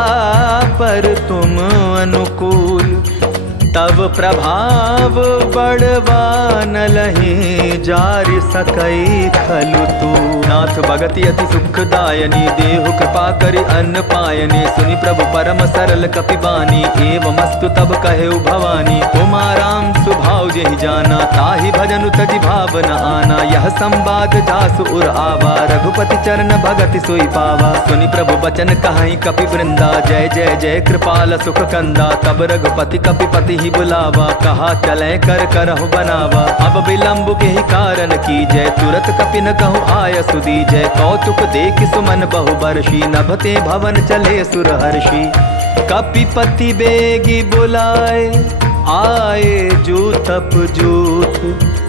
पर तुम अनुकूल। तब प्रभाव बड़वा न लही, जारि सकई खलु तू। नाथ भगति अति सुखदायनी, देहु कृपा करि अन्न पायनी। सुनि प्रभु परम सरल कपि बानी, एवमस्तु तब कहेउ भवानी। उमा राम सुभाव जेहि जाना, ताहि भजनु तजि भाव न आना। यह संवाद जासु उर आवा, रघुपति चरण भगति सोई पावा। सुनि प्रभु बचन कहाई कपि वृंदा, जय जय जय कृपाल सुख कंदा। तब रघुपति कपिपति बुलावा, कहा चले कर करहु बनावा। अब विलंब के ही कारण की जय, तुरत कपि न कहु आय सुदी जय। कौतुक देख सुमन बहु बरषी, नभते भवन चले सुर हर्षि। कपिपति बेगी बुलाए, आए जूतप जूथ।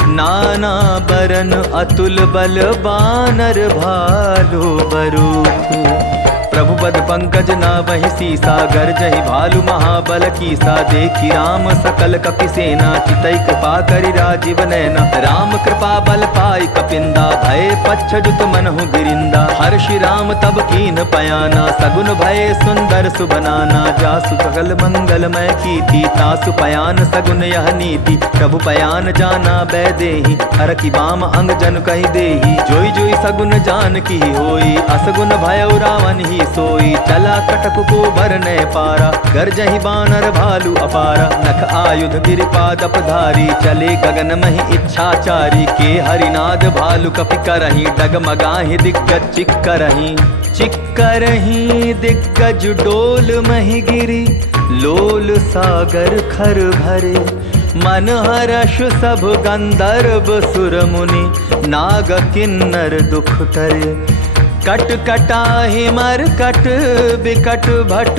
नाना बरन अतुल बल, बानर भालु बरूथ। प्रभु बद पंकज नावहि सीसा, गर्जहि भालु महाबल कीसा। देखी राम सकल कपि सेना, चितई कृपा करि राजीव नैना। राम कृपा बल पाई कपिंदा, भय पच्छजुत मनहु गिरिंदा। हर्षि राम तब कीन पयाना, सगुन भय सुंदर सुबनाना। जासु सकल मंगलमय कीर्ति, तासु पयान सगुन यह नीति। प्रभु पयान जाना बैदेही, हर की बाम अंग जन कहि देही। जोई जोई सगुन जान की होई, असगुन भयउ रावण ही सोई। चला कटक को भरने पारा, गर्जहि बानर भालु अपारा। नख आयुध गिरिपादप धारी, चले गगन महि इच्छाचारी। के हरिनाद भालु कपि करहि, डगमगाहि दिग्गज चिक्करहि। चिक्करहि दिग्गज डोल महि गिरी, लोल सागर खर भरे। मन हर्ष सब गंधर्व सुर मुनि, नाग किन्नर दुख टरे। कट कटाहि मर कट बिकट भट,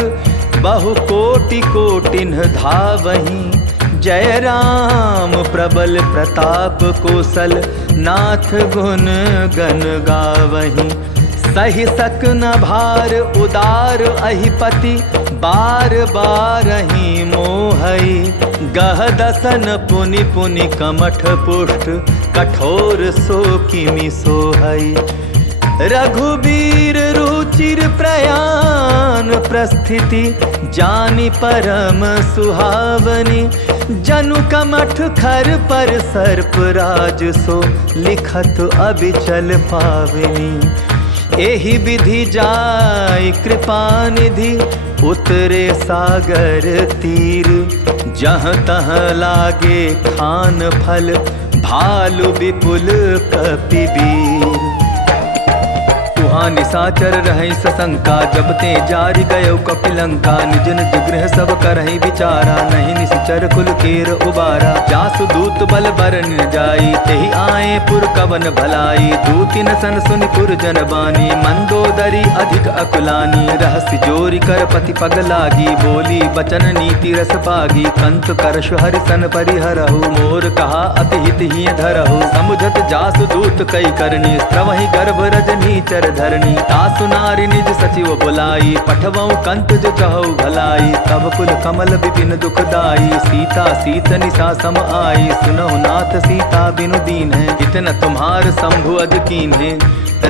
बहु कोटि कोटिन धावहि। जय राम प्रबल प्रताप कौशल, नाथ गुण गण गावहि। सहि सक न भार उदार अहिपति, बार बार ही मोहई। गह दसन पुनि पुनि कमठ पुष्ट, कठोर सो किमि सोहई। रघुबीर रुचि चिर प्रयाण प्रस्थिति जानी परम सुहावनी। जनु कमठ खर पर सर्प राज सो लिखत अबिचल पावनी। एहि विधि जाय कृपा निधि उतरे सागर तीर। जहाँ तहाँ लागे खान फल भालु विपुल कपिबीर। तुहाँ निशाचर रहै सशंका जब ते जारि गयो कपिलंका। निज निज गृह सब करहि विचारा नहीं निश्चर कुल केर उबारा। जासु दूत बल बरन जाई तेहि आए पुर कवन भलाई। दूतिन सन सुनि पुर जन बानी मंदोदरी अधिक अकुलानी। रहस्य जोरी कर पति पग लागी बोली बचन नीति रस पागी। कंत करश हरिसन परिहरहु मोर कहा अति हित ही धरहु। समुझत जासु दूत कई करनी स्त्रवहि गर्भ रजनी चर धरणी। तासु नारी निज सचिव बुलाई पठवऊ कंत जो चहु भलाई। तब कुल कमल विपिन दुखदाई सीता सीत निशा सम आई। सुनहु नाथ सीता बिनु दीन है इतना तुम्हार शंभु अज कीन है।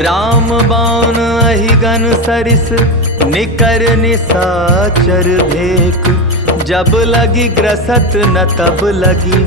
राम बाण अहिगन सरिस निकर निशाचर भेक। जब लगी ग्रसत न तब लगी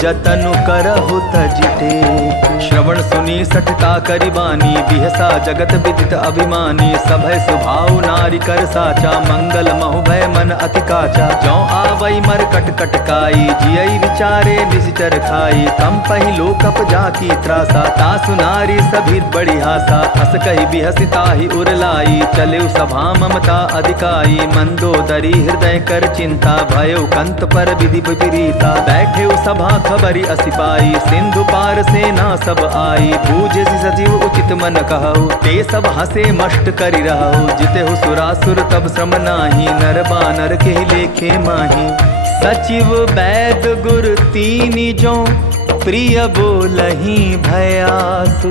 जतनु करहु तज टेक। श्रवण सुनी सठता करिबानी बिहसा जगत विदित अभिमानी। सभय सुभाव नारी कर साचा मंगल महु भय मन अति काचा। जौ आवई मर कट कटकाई जियई विचारे निश्चर खाई। कम पही लोकप जाकी त्रासा तासु नारी सभी बड़ी हासा। हस कही बिहसी ताहि उरलाई चले सभा ममता अधिकाई। मंदोदरी हृदय कर चिंता भयो कंत पर विधि विपरीता। बैठे सभा खबरी असिपाई सिंधु पार सेना सब आई। बूझे सजीव उचित मन कहु ते सब हसे मष्ट करि रहु। जिते हो सुरासुर तब श्रम नाही नर बानर के लेखे माही। सचिव वैद गुर तीनि जो प्रिय बोलहि भयास।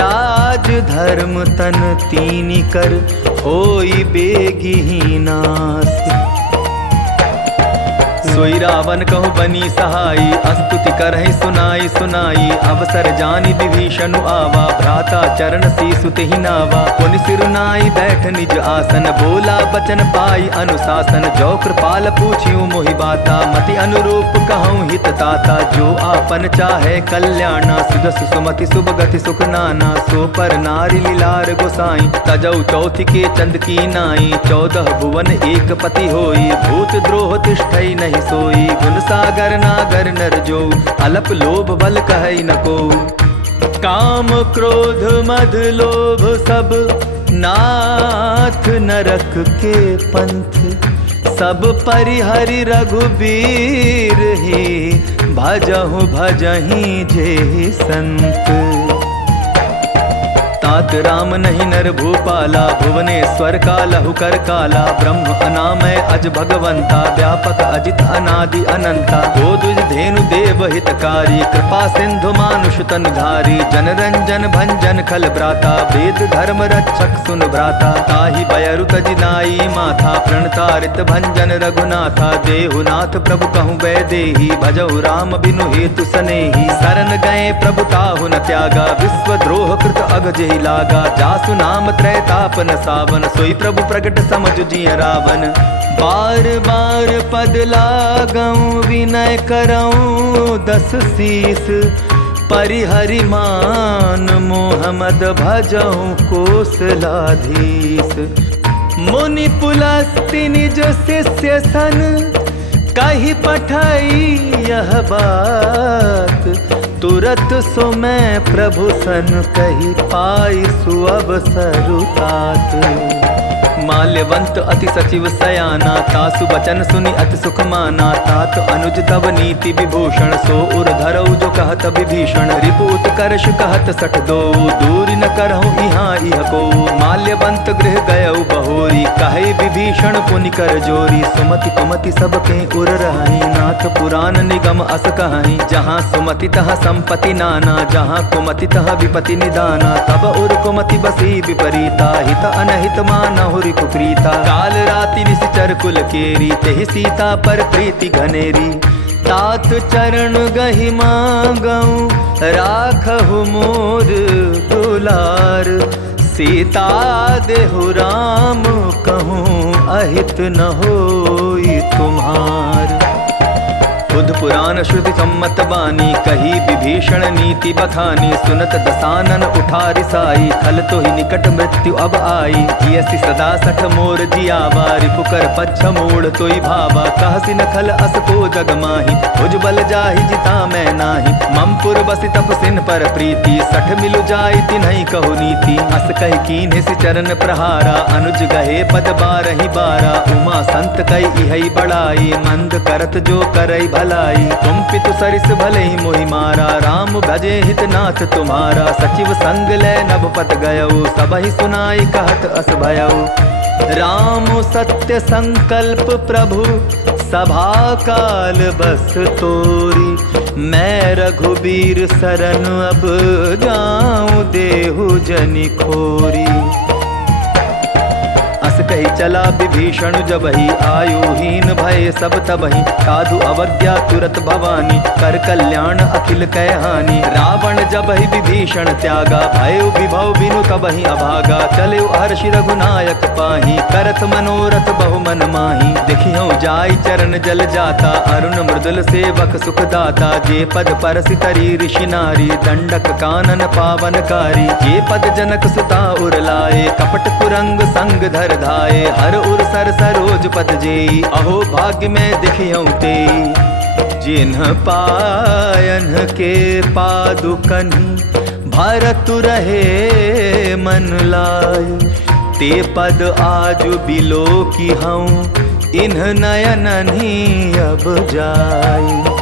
राज धर्म तन तीनि कर होई बेगिहि नास। सोई रावण कहु बनी सहाई अस्तुति करहि सुनाई सुनाई। अवसर जानि विभीषण आवा भ्राता चरण सीसु तेहि नावा। पुनि सिरुनाई बैठ निज आसन बोला बचन पाई अनुशासन। जो कृपाल पूछियो मोहि बाता मति अनुरूप कहूँ हित ताता। जो आपन चाहे कल्याणा सुदस सुमति शुभ गति सुख नाना। सो पर नारी लीलार गोसाई तजौ चौथि के चंद की नाई। 14 भुवन एक पति होई भूत द्रोह तिष्ठई नहीं सोई। गुण सागर नागर नर जो अलप लोभ बल कहई न को। काम क्रोध मद लोभ सब नाथ नरक के पंथ। सब परिहरि रघुबीर ही भजहु भजहि जे संत। तात राम नहीं नर भूपाला भुवनेश्वर का लहु कर काला। ब्रह्म अनामय अज भगवंता व्यापक अजित अनादि अनंता। गोदुज धेनु देव हितकारी कृपा सिंधु मानुष तन धारी। जन रंजन भंजन खल भ्राता वेद धर्म रक्षक सुन भ्राता। ताहि बयरु तजिनाई माथा प्रणतारित भंजन रघुनाथा। देहुनाथ प्रभु कहूँ वैदेही भजहु राम बिनु हेतु सनेही। शरण गए प्रभु ताहु न त्यागा विश्व द्रोह कृत अग जेहि लागा। जासु नाम त्रैताप न सावन सोई प्रभु प्रगट समझ जिय रावण। बार बार पद लागऊं विनय करऊं 10 शीस। परिहरि मान मोहम्मद भजऊं कोसलाधीश। मुनि पुलस्ति निज शिष्य सन कही पठाई यह बात। तुरत सो मैं प्रभु सन कही पाई सुअवसरु तात। माल्यवंत अति सचिव सयाना तासु बचन सुनि अति सुख माना। तात अनुज तब नीति विभूषण सो उर धरऊ जो कहत विभीषण। रिपु उत्कर्ष कहत सठ दो दूरी न करहु इहाँ इह को। माल्यवंत गृह गयऊ बहोरी कहे विभीषण पुनि कर जोरी। सुमति कुमति सबके उर रहाई नाथ पुराण निगम अस कहाई। जहाँ सुमति तहाँ संपत्ति नाना जहाँ कुमति तहाँ विपति निदाना। तब उर कुमति बसी विपरीता हित अनहित मानहुरि कुप्रीता। काल राति निश्चर कुल केरी तेहि सीता पर प्रीति घनेरी। तात चरण गहि मांगऊं राखहु मोर दुलार। सीता देहु राम कहूँ अहित न होई तुम्हार। बुध पुराण श्रुति सम्मत बानी कही विभीषण नीति बखानी। सुनत दसानन उठा रिसाई खल तो ही निकट मृत्यु अब आई। जियसि सदा सठ मोर जियावा रिपुकर पच्छ मोड़ तोई भावा। कहसि न खल अस को जग माही भुज बल जाहि जिता मैं नाही। ममपुर बसि तपसिन पर प्रीति सठ मिलु जाई तिन्हि कहु नीति। अस कहि कीन्हि सि चरण प्रहारा अनुज गहे पद बारहि बारा। उमा संत कई इहै बड़ाई मंद करत जो करई भलाई। तुम पितु सरिस भले ही मोहि मारा राम भजे हितनाथ तुम्हारा। सचिव संग ले नभपत गयऊ सबहि सुनाई कहत अस भयऊ। राम सत्य संकल्प प्रभु सभा काल बस तोरी। मैं रघुबीर सरन अब जाऊं देहु जनि खोरी। अस कही चला विभीषण जबहि आयुहीन भय सब तबहि। साधु अवज्ञा तुरत भवानी कर कल्याण अखिल कह हानि। रावण जबहि विभीषण त्यागा भयो विभव बिनु तबहि अभागा। चले हर्षि रघुनायक पाही करत मनोरथ बहु मन माही। देखियो जाई चरण जल जाता अरुण मृदुल सेवक सुखदाता। जे पद परसि तरी ऋषि नारी दंडक कानन पावनकारी। जे पद जनक सुता उर लाए कपट कुरंग संग धर धाये। हर उर सर सरोज पद जेई अहो भाग्य में दिखियौ ते। जिन्ह पायन के पादुकनि भरतु रहे मन लाय। ते पद आज बिलो की हूँ इन्ह नयननि अब जाय।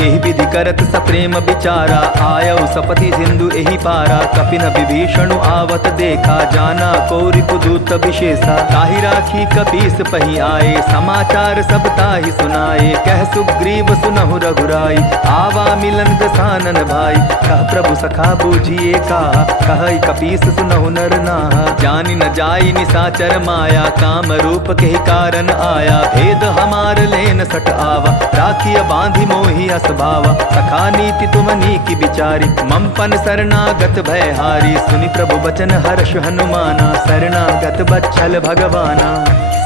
एहि विधि करत सप्रेम विचारा आयऊ सपति सिंधु एहि पारा। कपिन विभीषण आवत देखा जाना कौरि पुदूत विशेषा। ताहि राखी कपीस पही आए समाचार सब ताहि सुनाए। कह सुग्रीव सुनहु रघुराई आवा मिलन दसानन भाई। कह प्रभु सखा बूझिए का कहई कपीस सुनहु नर नाहा। जानि न जाई निसाचर माया काम रूप के कारण आया। भेद हमार लेन सट आवा राखिय बांधि मोहि अस भावा। सखा नीति तुम नीकी बिचारी ममपन शरणागत भयहारी। सुनि प्रभु बचन हर्ष हनुमाना शरणागत बच्छल भगवाना।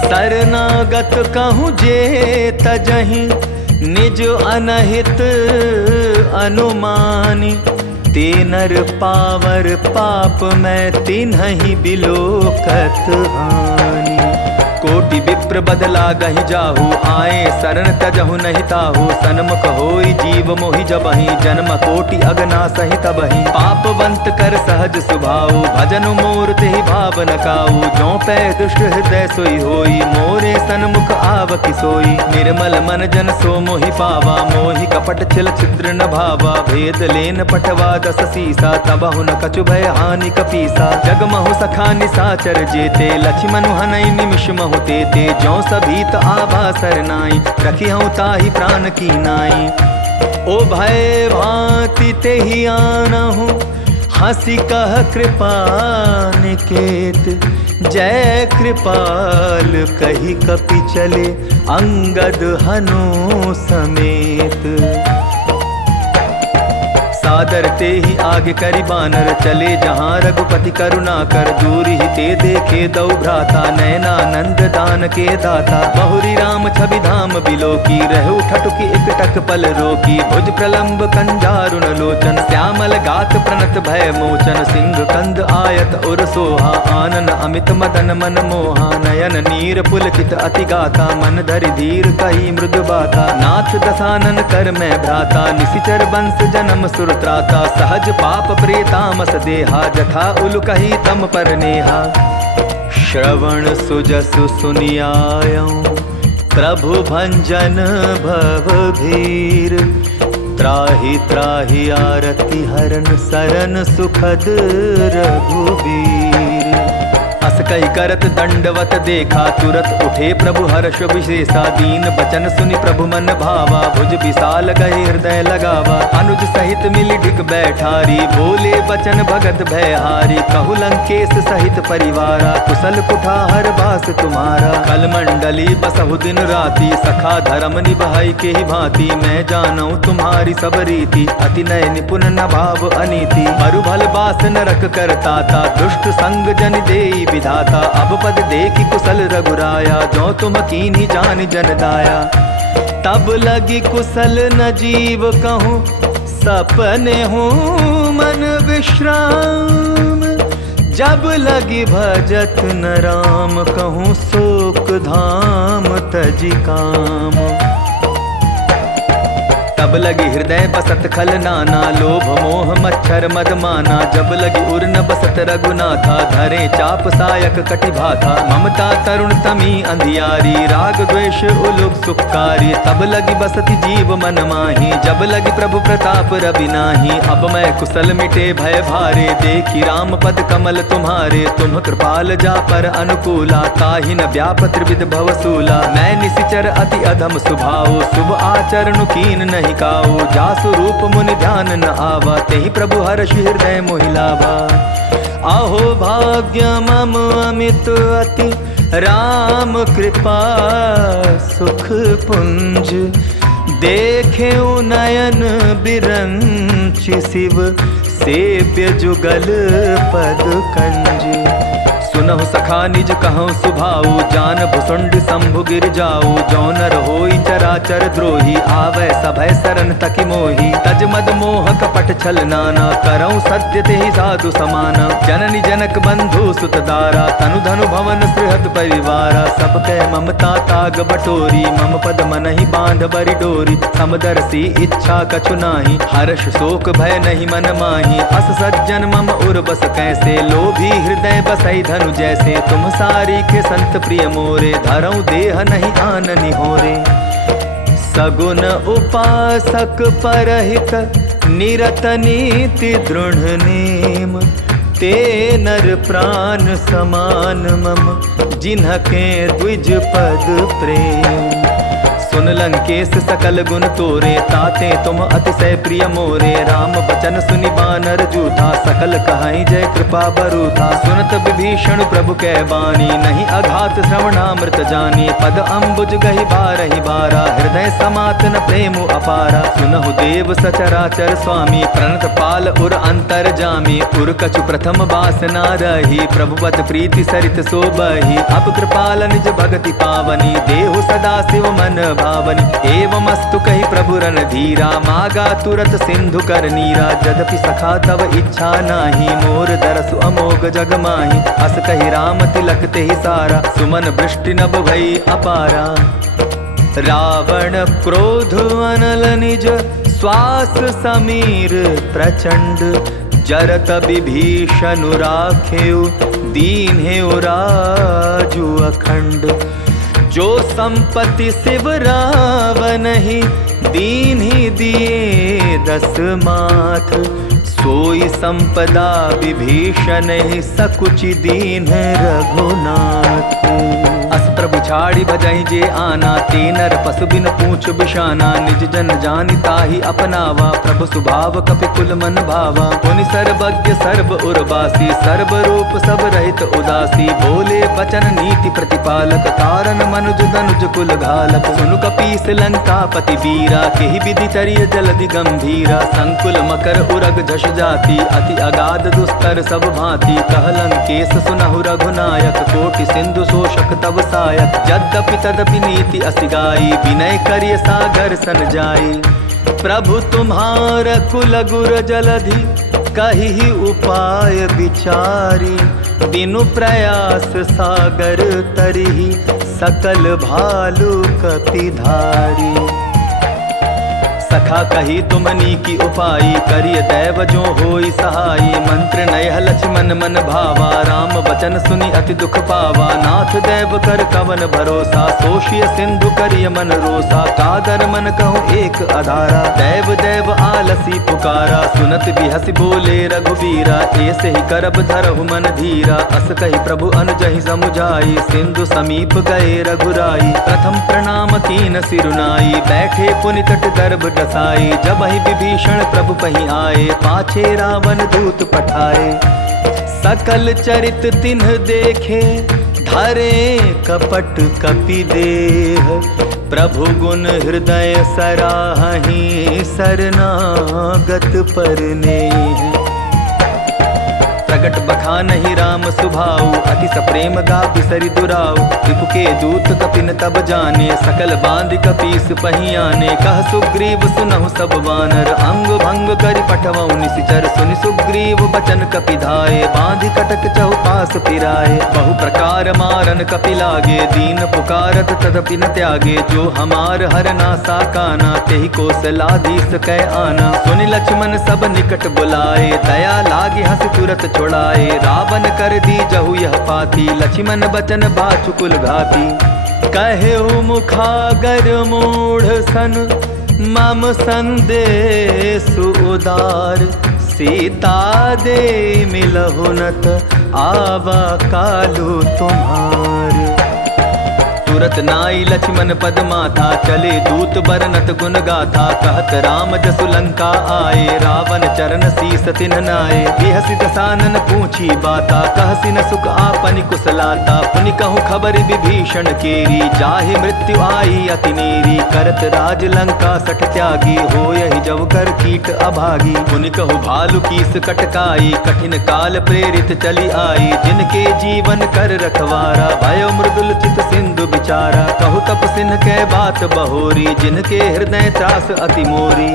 शरणागत कहूँ जे तजहि निज अनहित अनुमानी। ते नर पावर पाप मैं तिन्हि बिलोकत हानि। कोटि विप्र बदला गहि जाहु आए शरण तजहु नहीं ताहु। सन्मुख होई जीव मोहि जबहि जन्म कोटि अगना सहि तबहि। पापवंत कर सहज सुभाऊ भजन मोर तेहि भाव न काऊ। जो पै दुष्ट हृदय सोई होई मोरे सन्मुख आव किसोई। निर्मल मन जन सो मोहि पावा मोहि कपट छिल छिद्र न भावा। भेद लेन पटवा दस सीसा तबहु न कछु भय हानि कपीसा। जगमहु सखा निसाचर जेते लक्ष्मण हनई निमिष महु ते जो सभीत आभा सरनाई। रखी हूँ ताहि प्राण की नाई। ओ भय भांति ते ही आनहु हंसी कह कृपा निकेत। जय कृपाल कही कपि चले अंगद हनु समेत। सादर ते ही आगे करि बानर चले जहाँ रघुपति करुणा कर। दूर ही ते देखे दौ भ्राता नयनानंद दान के दाता। बहुरी राम छवि धाम बिलो की रहु ठटुकी एक टक पल रोकी। भुज प्रलंब कंजारुण लोचन श्यामल गात प्रणत भय मोचन। सिंह कंद आयत उर सोहा आनन अमित मदन मन मोहा। नयन नीर पुलकित अति गाता मन धरि धीर कही मृदु बाता। नाथ दसानन कर मैं भ्राता निशिचर वंश जन्म सुर त्राता। सहज पाप प्रेतामस देहा जथा उल कही तम पर नेहा। श्रवण सुजसु सुनियायऊं प्रभु भंजन भव भीर। त्राहि त्राहि आरति हरन सरन सुखद रघुबीर। अस कही करत दंडवत देखा, तुरत उठे प्रभु हर्ष विशेषा। दीन बचन सुनि प्रभु मन भावा, भुज विशाल गए हृदय लगावा। अनुज सहित मिली ढिक बैठारी, बोले बचन भगत भयहारी। कहु लंकेश सहित परिवारा, कुशल कुठार बास तुम्हारा। कल मंडली बसहु दिन राति, सखा धर्म निभाई के ही भांति। मैं जानू तुम्हारी सब रीति, अति नय निपुण न भाव अनीति। मरु भल बास नरक करता था, दुष्ट संग जन देई विधाता। अब पद देखि कुशल रघुराया, जो तुम कीन्ही जान जन दाया। तब लगी कुशल न जीव कहूँ, सपने हूँ मन विश्राम। जब लगी भजत न राम, कहूँ शोक धाम तजी काम। तब लगी हृदय बसत खल नाना, लोभ मोह मच्छर मद माना। जब लगी उर न बसत रघुनाथा, धरे चाप सायक कटि भाथा। ममता तरुण तमी अंधियारी, राग द्वेष उलुक सुखकारी। तब लगी बसति जीव मन माही, जब लगी प्रभु प्रताप रवि नाही। अब मैं कुशल मिटे भय भारे, देखी राम पद कमल तुम्हारे। तुम कृपाल जा पर अनुकूला, ताहि न व्याप त्रिविध भवसूला। मैं निशिचर अति अधम स्वभाव, शुभ आचरण कीन नहीं काऊ। जासु रूप मुनि ध्यान न आवा, तेहि प्रभु हर्ष हृदय मोहिलावा। आहो भाग्य मम अमित अति, राम कृपा सुख पुंज। देखे नयन बिरंचि, शिव सेव्य जुगल पद कंज। सुनहु सखा निज कहूँ सुभाऊ, जान भुसुंड शंभु गिर जाऊ। जो नर होई चराचर द्रोही, आवे सभय सरन तकि मोही। तज मद मोह कपट छल नाना, करऊँ सत्य तेहि साधु समाना। जननी जनक बंधु सुत दारा, तनु धनु भवन सृहद परिवारा। सब कह ममता ताग बटोरी, मम पद मनहि बांध बरि डोरी। समदर्शी इच्छा कछु नाही, हर्ष शोक भय नहीं मन माही। अस सज्जन मम उर बस कैसे, लोभी हृदय बसई धनु जैसे। तुम सारी के संत प्रिय मोरे, धरऊं देह नहीं आननि होरे। सगुन उपासक परहित, निरत नीति दृढ़ नेम। ते नर प्राण समान मम, जिन्हके द्विज पद प्रेम। सुन लंकेश सकल गुण तोरे, ताते तुम अतिशय प्रिय मोरे। राम बचन सुनि बानर जूथा, सकल कहाई जय कृपा बरूथा। सुनत विभीषण प्रभु कै बानी, नहीं अघात श्रवणामृत जानी। पद अम्बुज गहि बारहि बारा, हृदय समात न प्रेम अपारा। सुनहु देव सचराचर स्वामी, प्रणत पाल उर अंतर जामी। उर कछु प्रथम बासना रही, प्रभुवत प्रीति सरित सोबही। अब कृपाल निज भगति पावनी, देहु सदा शिव मन भावनी। एवमस्तु कहि प्रभु रन धीरा, मागा तुरत सिंधु कर नीरा। यद्यपि सखा तव इच्छा नाही, मोर दरसु अमोघ जग माही। अस कहि राम तिलक तेहि सारा, सुमन वृष्टि नभ भई अपारा। रावण क्रोध अनल निज, श्वास समीर प्रचंड। जरत विभीषण राखेउ, दीन्हेउ राजु अखंड। जो संपत्ति शिव रावण ही, दीन्हि दिए 10 माथ। सोई संपदा विभीषण ही, सकुचि दीन रघुनाथ। अस प्रभु छाड़ी भजहि जे आना, ते नर पशु बिन पूछ बिशाना। निज जन जानि ताहि अपनावा, प्रभु स्वभाव कपि कुल मन भावा। पुनि सर्वज्ञ सर्व उर्वासी, सर्व रूप सब रहित उदासी। बोले बचन नीति प्रतिपालक, तारन मनुज दनुज कुल घालक। सुनु कपीस लंकापति वीरा, केहि विधि चरिय जलधि गंभीरा। संकुल मकर उरग झष जाति, अति अगाध दुस्तर सब भांति। कह लंकेश सुनहु रघुनायक, कोटि सिंधु शोषक तब सायक। यद्यपि तदपि नीति असिगाई, विनय करिय सागर सन जाई। प्रभु तुम्हार कुल गुर जलधि, कहि उपाय विचारी। बिनु प्रयास सागर तरिहि, सकल भालु कपिधारी। सखा कही तुमनी की उपाई, करिय दैव जो होई सहाई। मंत्र नयह लक्ष्मण मन भावा, राम बचन सुनि अति दुख पावा। नाथ दैव कर कवन भरोसा, सोशिय सिंधु करिय मन रोसा। कादर मन कहूँ एक आधारा, दैव दैव आलसी पुकारा। सुनत बिहसी बोले रघुबीरा, ऐसे ही करब धरहु मन धीरा। अस कही प्रभु अनुजहि समुझाई, सिंधु समीप गए रघुराई। प्रथम प्रणाम कीन सिरुनाई, बैठे पुनि तट गर्भ डसाई। जब ही विभीषण प्रभु पही आए, पाछे रावण दूत पठाए। सकल चरित तिन्ह देखे, धरे कपट कपि देह। प्रभु गुण हृदय सराहि, शरणागत परनेह। प्रगट बखानहि राम सुभाऊ, अति सप्रेम गा बिसरि दुराऊ। रिपु के दूत कपिन तब जाने, सकल बांध कपीस पहियाने। कह सुग्रीव सुनहु सब वानर, अंग भंग करि पठवऊ निशिचर। सुनि सुग्रीव बचन कपि धाये, बांधि कटक चहुपास फिराए। बहु प्रकार मारन कपि लागे, दीन पुकारत तदपि न त्यागे। जो हमार हरना साकाना, तेहि कौशलाधीश कै आना। सुनि लक्ष्मण सब निकट बुलाए, दया लागी हंस तुरत छोड़ाए। रावण कर दी जहु यह पाती, लक्ष्मण बचन बाचुकुल घाती। कहेउ मुखागर मूढ़ सन, मम संदेश उदार। सीता दे मिलहु नत, आवा कालु तुम्हार। तुरत नाई लक्ष्मण पद माथा, चले दूत बरनत गुण गाथा। कहत राम जसु लंका आए, रावण चरण शीस तिन्ह नाए। बिहसि दसानन पूछी बाता, कहसि न सुख आपनि कुशलाता। पुनि कहूँ खबर विभीषण केरी, जाहि मृत्यु आई अति नेरी। करत राज लंका सठ त्यागी, होयहि जब कर कीट अभागी। पुनि कहूँ भालु कीस कटकाई, कठिन काल प्रेरित चली आई। जिनके जीवन कर रखवारा, भयो मृदुल चित सिंधु विचारा। कहु तप सिन्ह के बात बहोरी, जिनके हृदय त्रास अति मोरी।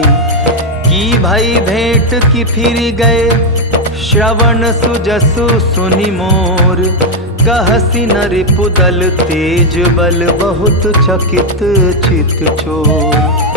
की भई भेंट की फिर गए, श्रवण सुजसु सुनि मोर। कहसी न रिपुदल तेज बल, बहुत चकित चित चोर।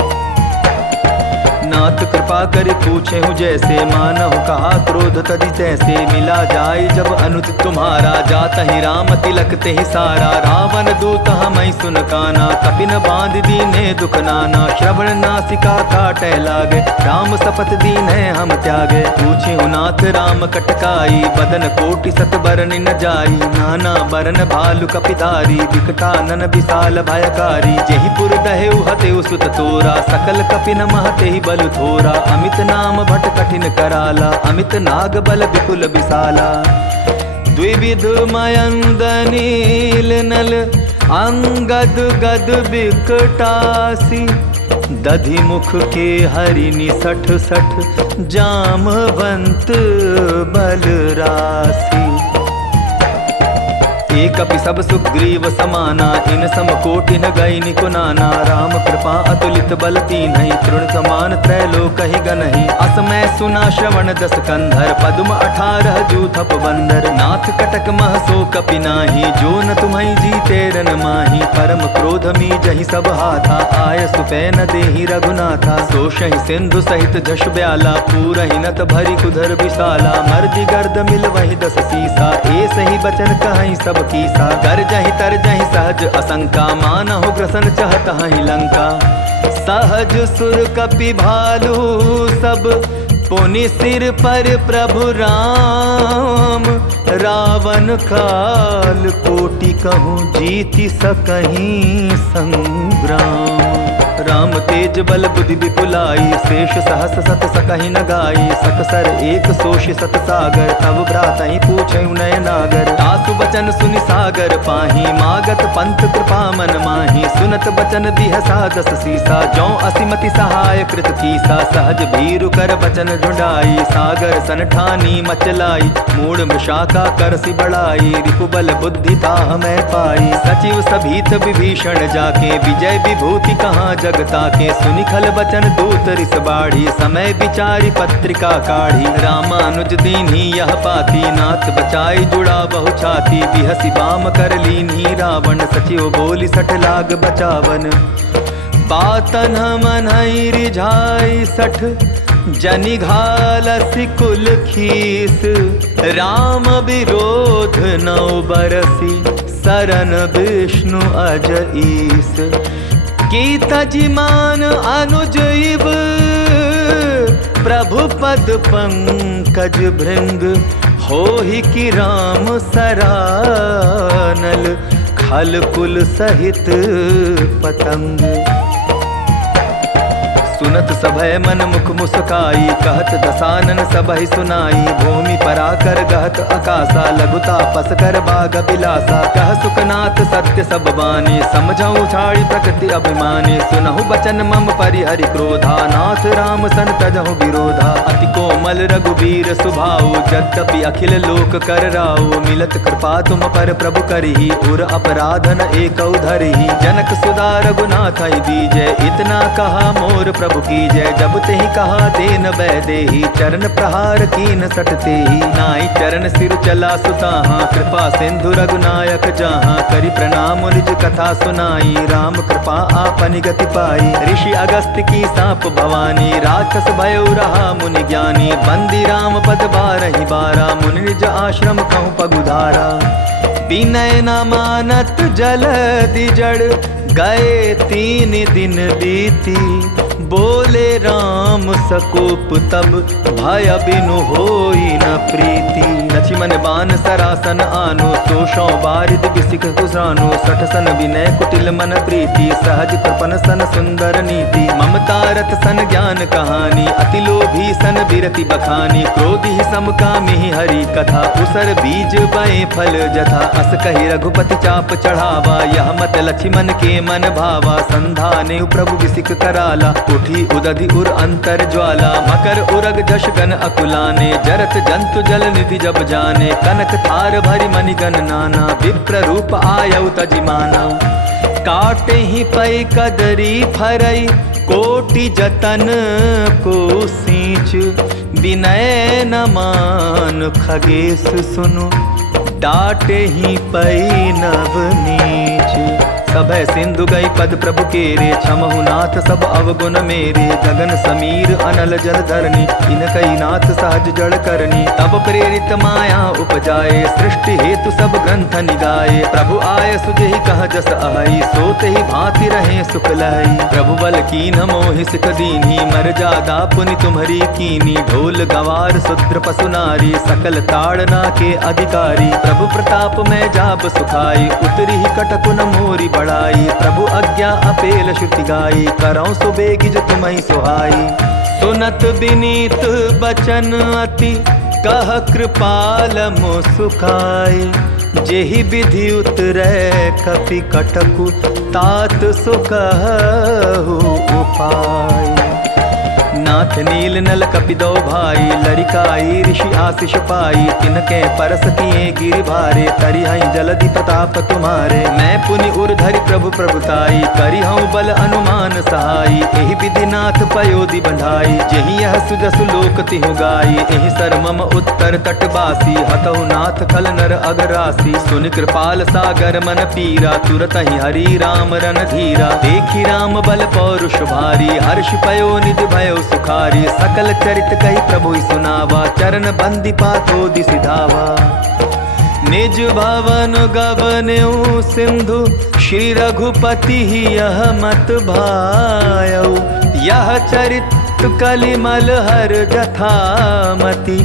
नाथ कृपा कर पूछे हूँ जैसे, मानहु कहा क्रोध तदि तैसे। मिला जाय जब अनुज तुम्हारा, जात ही राम तिलक ते ही सारा। रावण दूत हमई सुन काना, कपिन बांध दीने दुख नाना। श्रवण नासिका काटै लागे, राम शपथ दीने हम त्यागे। पूछे हूँ नाथ राम कटकाई, बदन कोटि सत बरन न जाई। नाना बरन भालु कपिधारी, विकटानन विशाल भयकारी। जेहि पुर दहेउ हतेउ सुत तोरा, सकल कपिन महते बल थोरा। अमित नाम भट कठिन कराला, अमित नाग बल विपुल विशाला। द्विविध मयंद नील नल, अंगद गद बिकटासी। दधि मुख के हरिनि सठ सठ, जामवंत बल राशि। एक कपि सब सुग्रीव समाना, इन सम कोटि न गई निकुनाना। राम कृपा अतुलित बल तीन्हि, तृण समान त्रैलोक ही गनहि। असमय सुना श्रवण दस कंधर, पद्म 18 जूथप बंदर। नाथ कटक मह सो कपि नाही, जो न तुम्हि जीते रन माही। परम क्रोध मी जहि सब हाथा, आय सुपै न देहि रघुनाथा। सोषहि सिंधु सहित झष ब्याला, पूरहि नत भरि कुधर विशाला। मर्दि गर्द मिल वहि 10 सीसा, ऐसे ही बचन कहहि सब कीसा। कर जहि तर जहि सहज असंका, मानहु ग्रसन चहत हहि लंका। सहज सुर कपि भालू सब, पुनि सिर पर प्रभु राम। रावण काल कोटि कहूँ, जीति सकहीं संग्राम। राम तेज बल बुद्धि विपुलाई, शेष सहस सत सकहि न गाई। सकसर एक सोष सत सागर, तब भ्रातहि पूछे नय नागर। तासु बचन सुनि सागर पाही, मागत पंथ कृपा मन माही। सुनत बचन बिहसा 10 सीसा, जौ असिमति सहाय कृत कीसा। सहज भीरु कर बचन ढूंढाई, सागर सन ठानी मचलाई। मूढ़ मृषाका करसि बढ़ाई, रिपुबल बुद्धि ताह मैं पाई। सचिव सभीत विभीषण जाके, विजय विभूति कहाँ जगता के। सुनि खल बचन दूत रिस बाढ़ी, समय विचारी पत्रिका काढ़ी। रामानुज दीन्ही यह पाती, नाथ बचाई जुड़ा बहु छाती। बिहसी बाम कर लीन्ही रावण, सचिव बोली 60 लाग बचावन। बातन मनई रिझाई सठ, जनि घालसी कुल खीस। राम विरोध नौ बरसी, शरण विष्णु अज ईस। की तजिमान अनुज इव, प्रभु पद पंकज भृंग। होहि कि राम सरानल, खल कुल सहित पतंग। सुनत सभय मन मुख मुस्काई, कहत दसानन सबहि सुनाई। भूमि पराकर गहत अकासा, लघुता पस कर बाग बिलासा। कह सुखनाथ सत्य सब बानी, समझऊ छाड़ी प्रकृति अभिमानी। सुनहु बचन मम परिहरि क्रोधा, नाथ राम सन तजहु विरोधा। अति कोमल रघुबीर स्वभाव, यद्यपि अखिल लोक कर राव। मिलत कृपा तुम पर प्रभु करही, उर अपराधन एकौ धरही। जनक सुधा रघुनाथ दीजय, इतना कहा मोर प्रभु की जय। जब ते ही कहा देन वैदेही, चरण प्रहार कीन सटते ही। नाई चरण सिर चला सुताहा, कृपा सिंधु रघुनायक जहाँ। करि प्रणाम निज कथा सुनाई, राम कृपा आपनि गति पाई। ऋषि अगस्त की साप भवानी, राक्षस भयो रहा मुनि ज्ञानी। बंदी राम पद बारहि बारा, मुनि निज आश्रम कहूँ पगुधारा। विनय न मानत जलधि जड़, गए 3 दिन बीती। बोले राम सकोप तब, भय बिनु होई न प्रीति। लक्ष्मण बान सरासन आनो, सोषौ बारिद बिसिक कुसानो। सठ सन विनय कुटिल मन प्रीति, सहज कृपन सन सुंदर नीति। ममता रथ सन ज्ञान कहानी, अति लोभी सन बिरति बखानी। क्रोधि समकामी हरि कथा, उसर बीज बए फल जथा। अस कहि रघुपति चाप चढ़ावा, यह मत लक्ष्मण के मन भावा। संधाने प्रभु बिसिक कराला, उठी उदधि उर अंतर ज्वाला। मकर उरग जश गण अकुलाने, जरत जंतु जल निधि जब जाने। कनक थार भरि मणिगण नाना, विप्र रूप आयउ तजिमाना। काटे ही पै कदरी फरई, कोटि जतन को सींच। विनय न मान खगेश सुनु, डाटे ही पै नव नीच। सभय सिंधु गई पद प्रभु केरे, क्षमहु नाथ सब अवगुण मेरे। गगन समीर अनल जल धरनी, इनकई नाथ सहज जड़ करनी। तब प्रेरित माया उपजाए, सृष्टि हेतु सब ग्रंथ निगाए। प्रभु आय सुजहि कह जस आई, सोते ही भांति रहे सुख लहई। प्रभु बल कीन मोहि सिख दीन्ही, मर्यादा पुनि तुम्हरी कीनी। ढोल गवार शूद्र पशु नारी, सकल ताड़ना के अधिकारी। प्रभु प्रताप में जाब सुखाई, उतरी ही कटकुन मोरी बढ़ाई। प्रभु आज्ञा अपेल श्रुति गाई, करौं सुबेगी जो तुम्हि सुहाई। सुनत विनीत बचन अति, कह कृपाल मो सुखाई। जेहि विधि उतरै कपि कटकु, तात सो कहु उपाय। नाथ नील नल कपि दो भाई, लरिकाई ऋषि आशीष पाई। तिनके परस किए गिरि भारे, तरिहै जलधि प्रताप तुम्हारे। मैं पुनि उर धरि प्रभु प्रभुताई, करिहऊँ बल अनुमान सहाई। एहि विधि नाथ पयोधि बंधाई, जेहि यह सुजसु लोक तिहु गाई। एहि सर मम उत्तर तटवासी, हतहु नाथ खल नर अगरासी। सुनि कृपाल सागर मन पीरा, तुरत ही हरि राम रन धीरा। देखि राम बल पौरुष भारी, हर्ष पयो निधि भयो सुखारी। सकल चरित कही प्रभु सुनावा, चरण बंदी पातो दिसि धावा। निज भवन गवन्यु सिंधु, श्री रघुपति ही यह मत भायऊ। यह चरित कलिमल हर जथामति,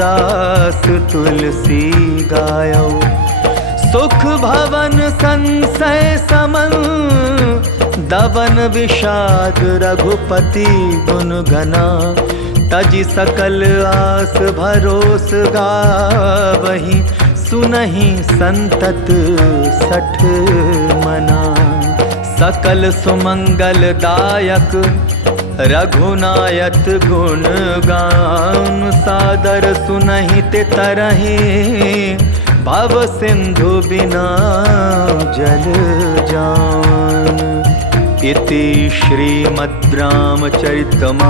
दास तुलसी गायऊ। सुख भवन संशय समन, दवन विषाद रघुपति गुण गना। तजि सकल आस भरोस गावहि, सुनहि संतत सठ मना। सकल सुमंगल दायक रघुनायक गुण गान। सादर सुनहि ते तरहि, भव सिंधु बिना जल जान। इति श्रीमद् रामचरितमानसे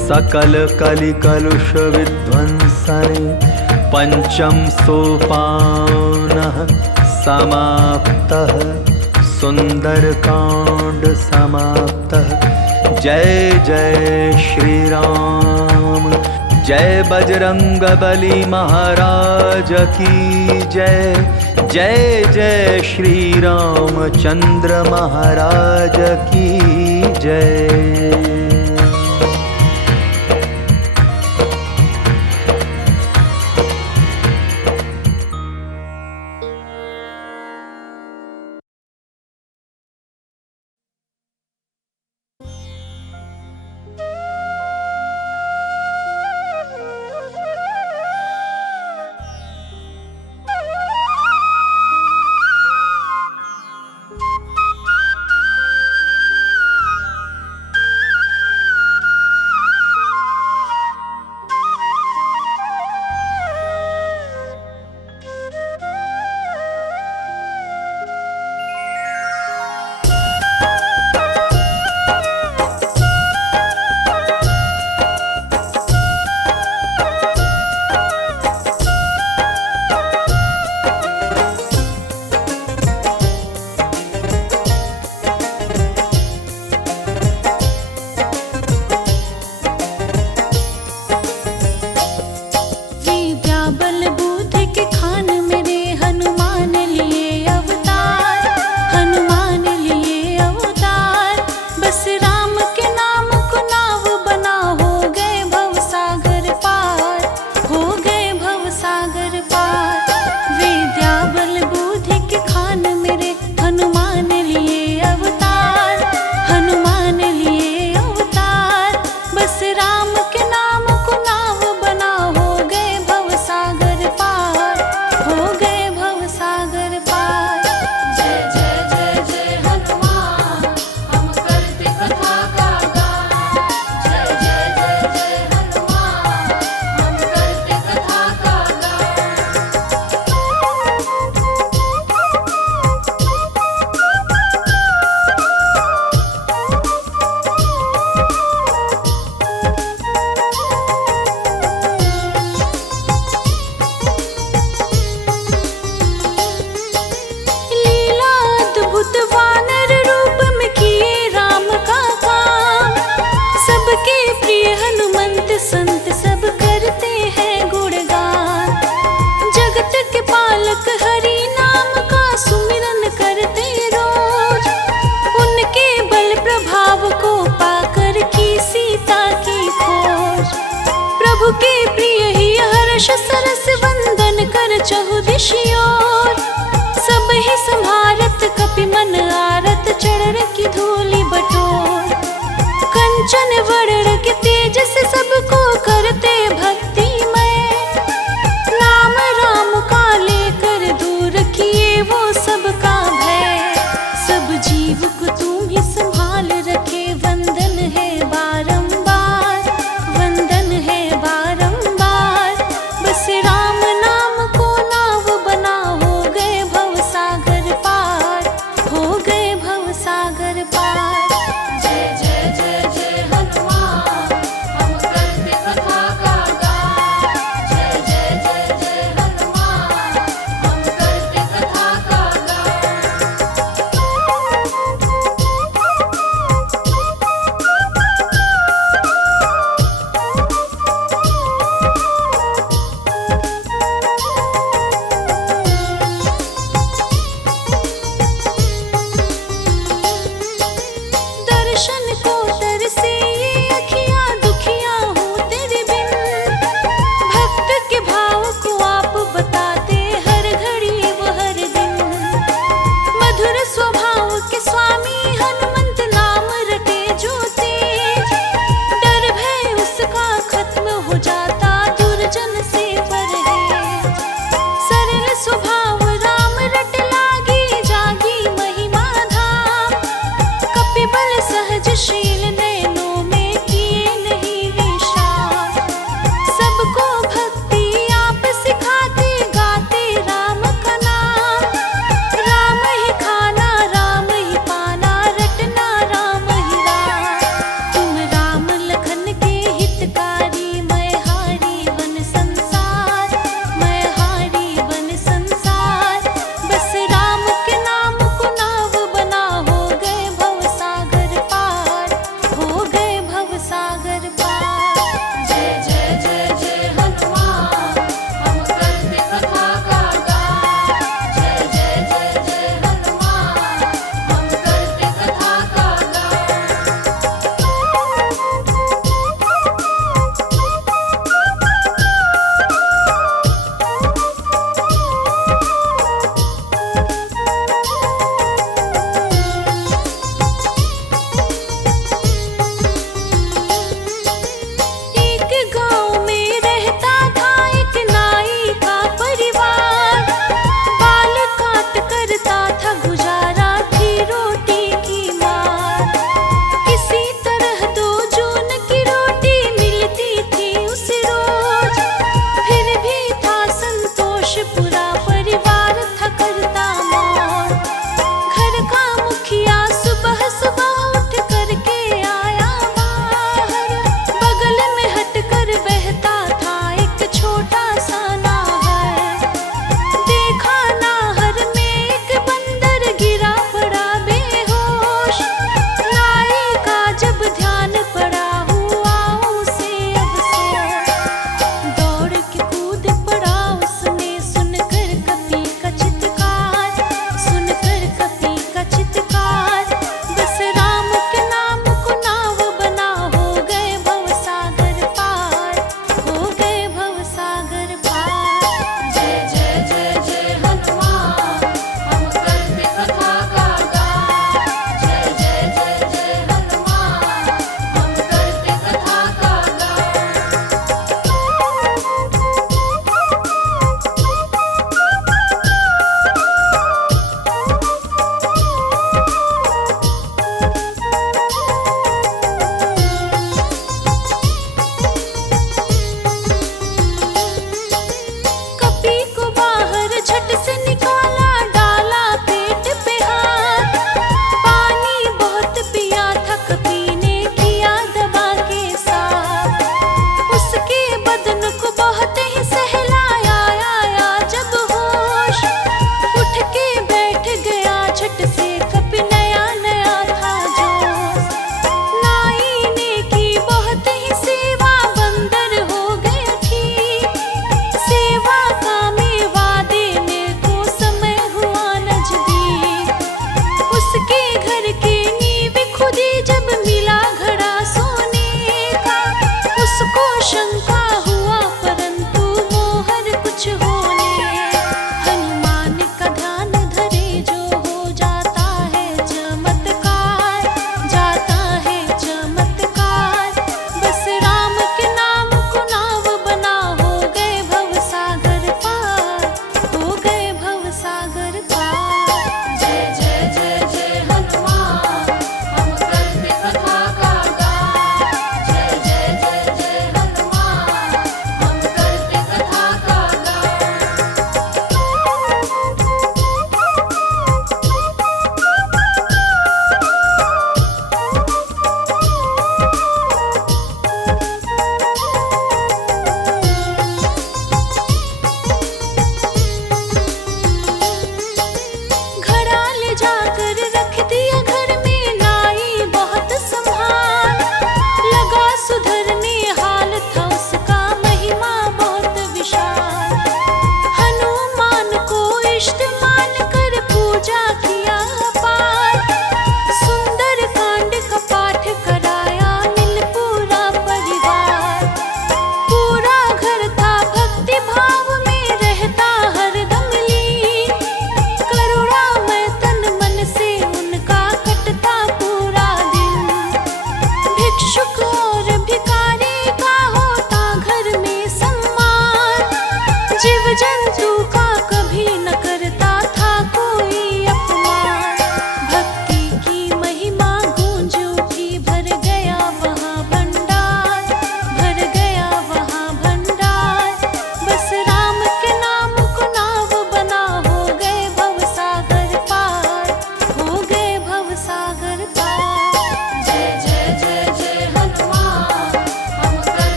सकल कलि कलुष विध्वंसने पंचम सोपानः समाप्तः। सुंदर कांड समाप्तः। जय जय श्री राम। जय बजरंग बली महाराज की जय। जय जय श्री रामचंद्र महाराज की जय। सरस वंदन कर चहु दिशियों, सब ही संभारत कपि मन आरत चढ़ की धूलि बटोर। कंचन वर्ण के तेज से सबको करते भक्ति में, नाम राम का लेकर दूर किए वो सबका भय। सब जीव को तुम ही संभाल रखे, वंदन है बारंबार, वंदन है बारंबार। बस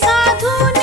साधु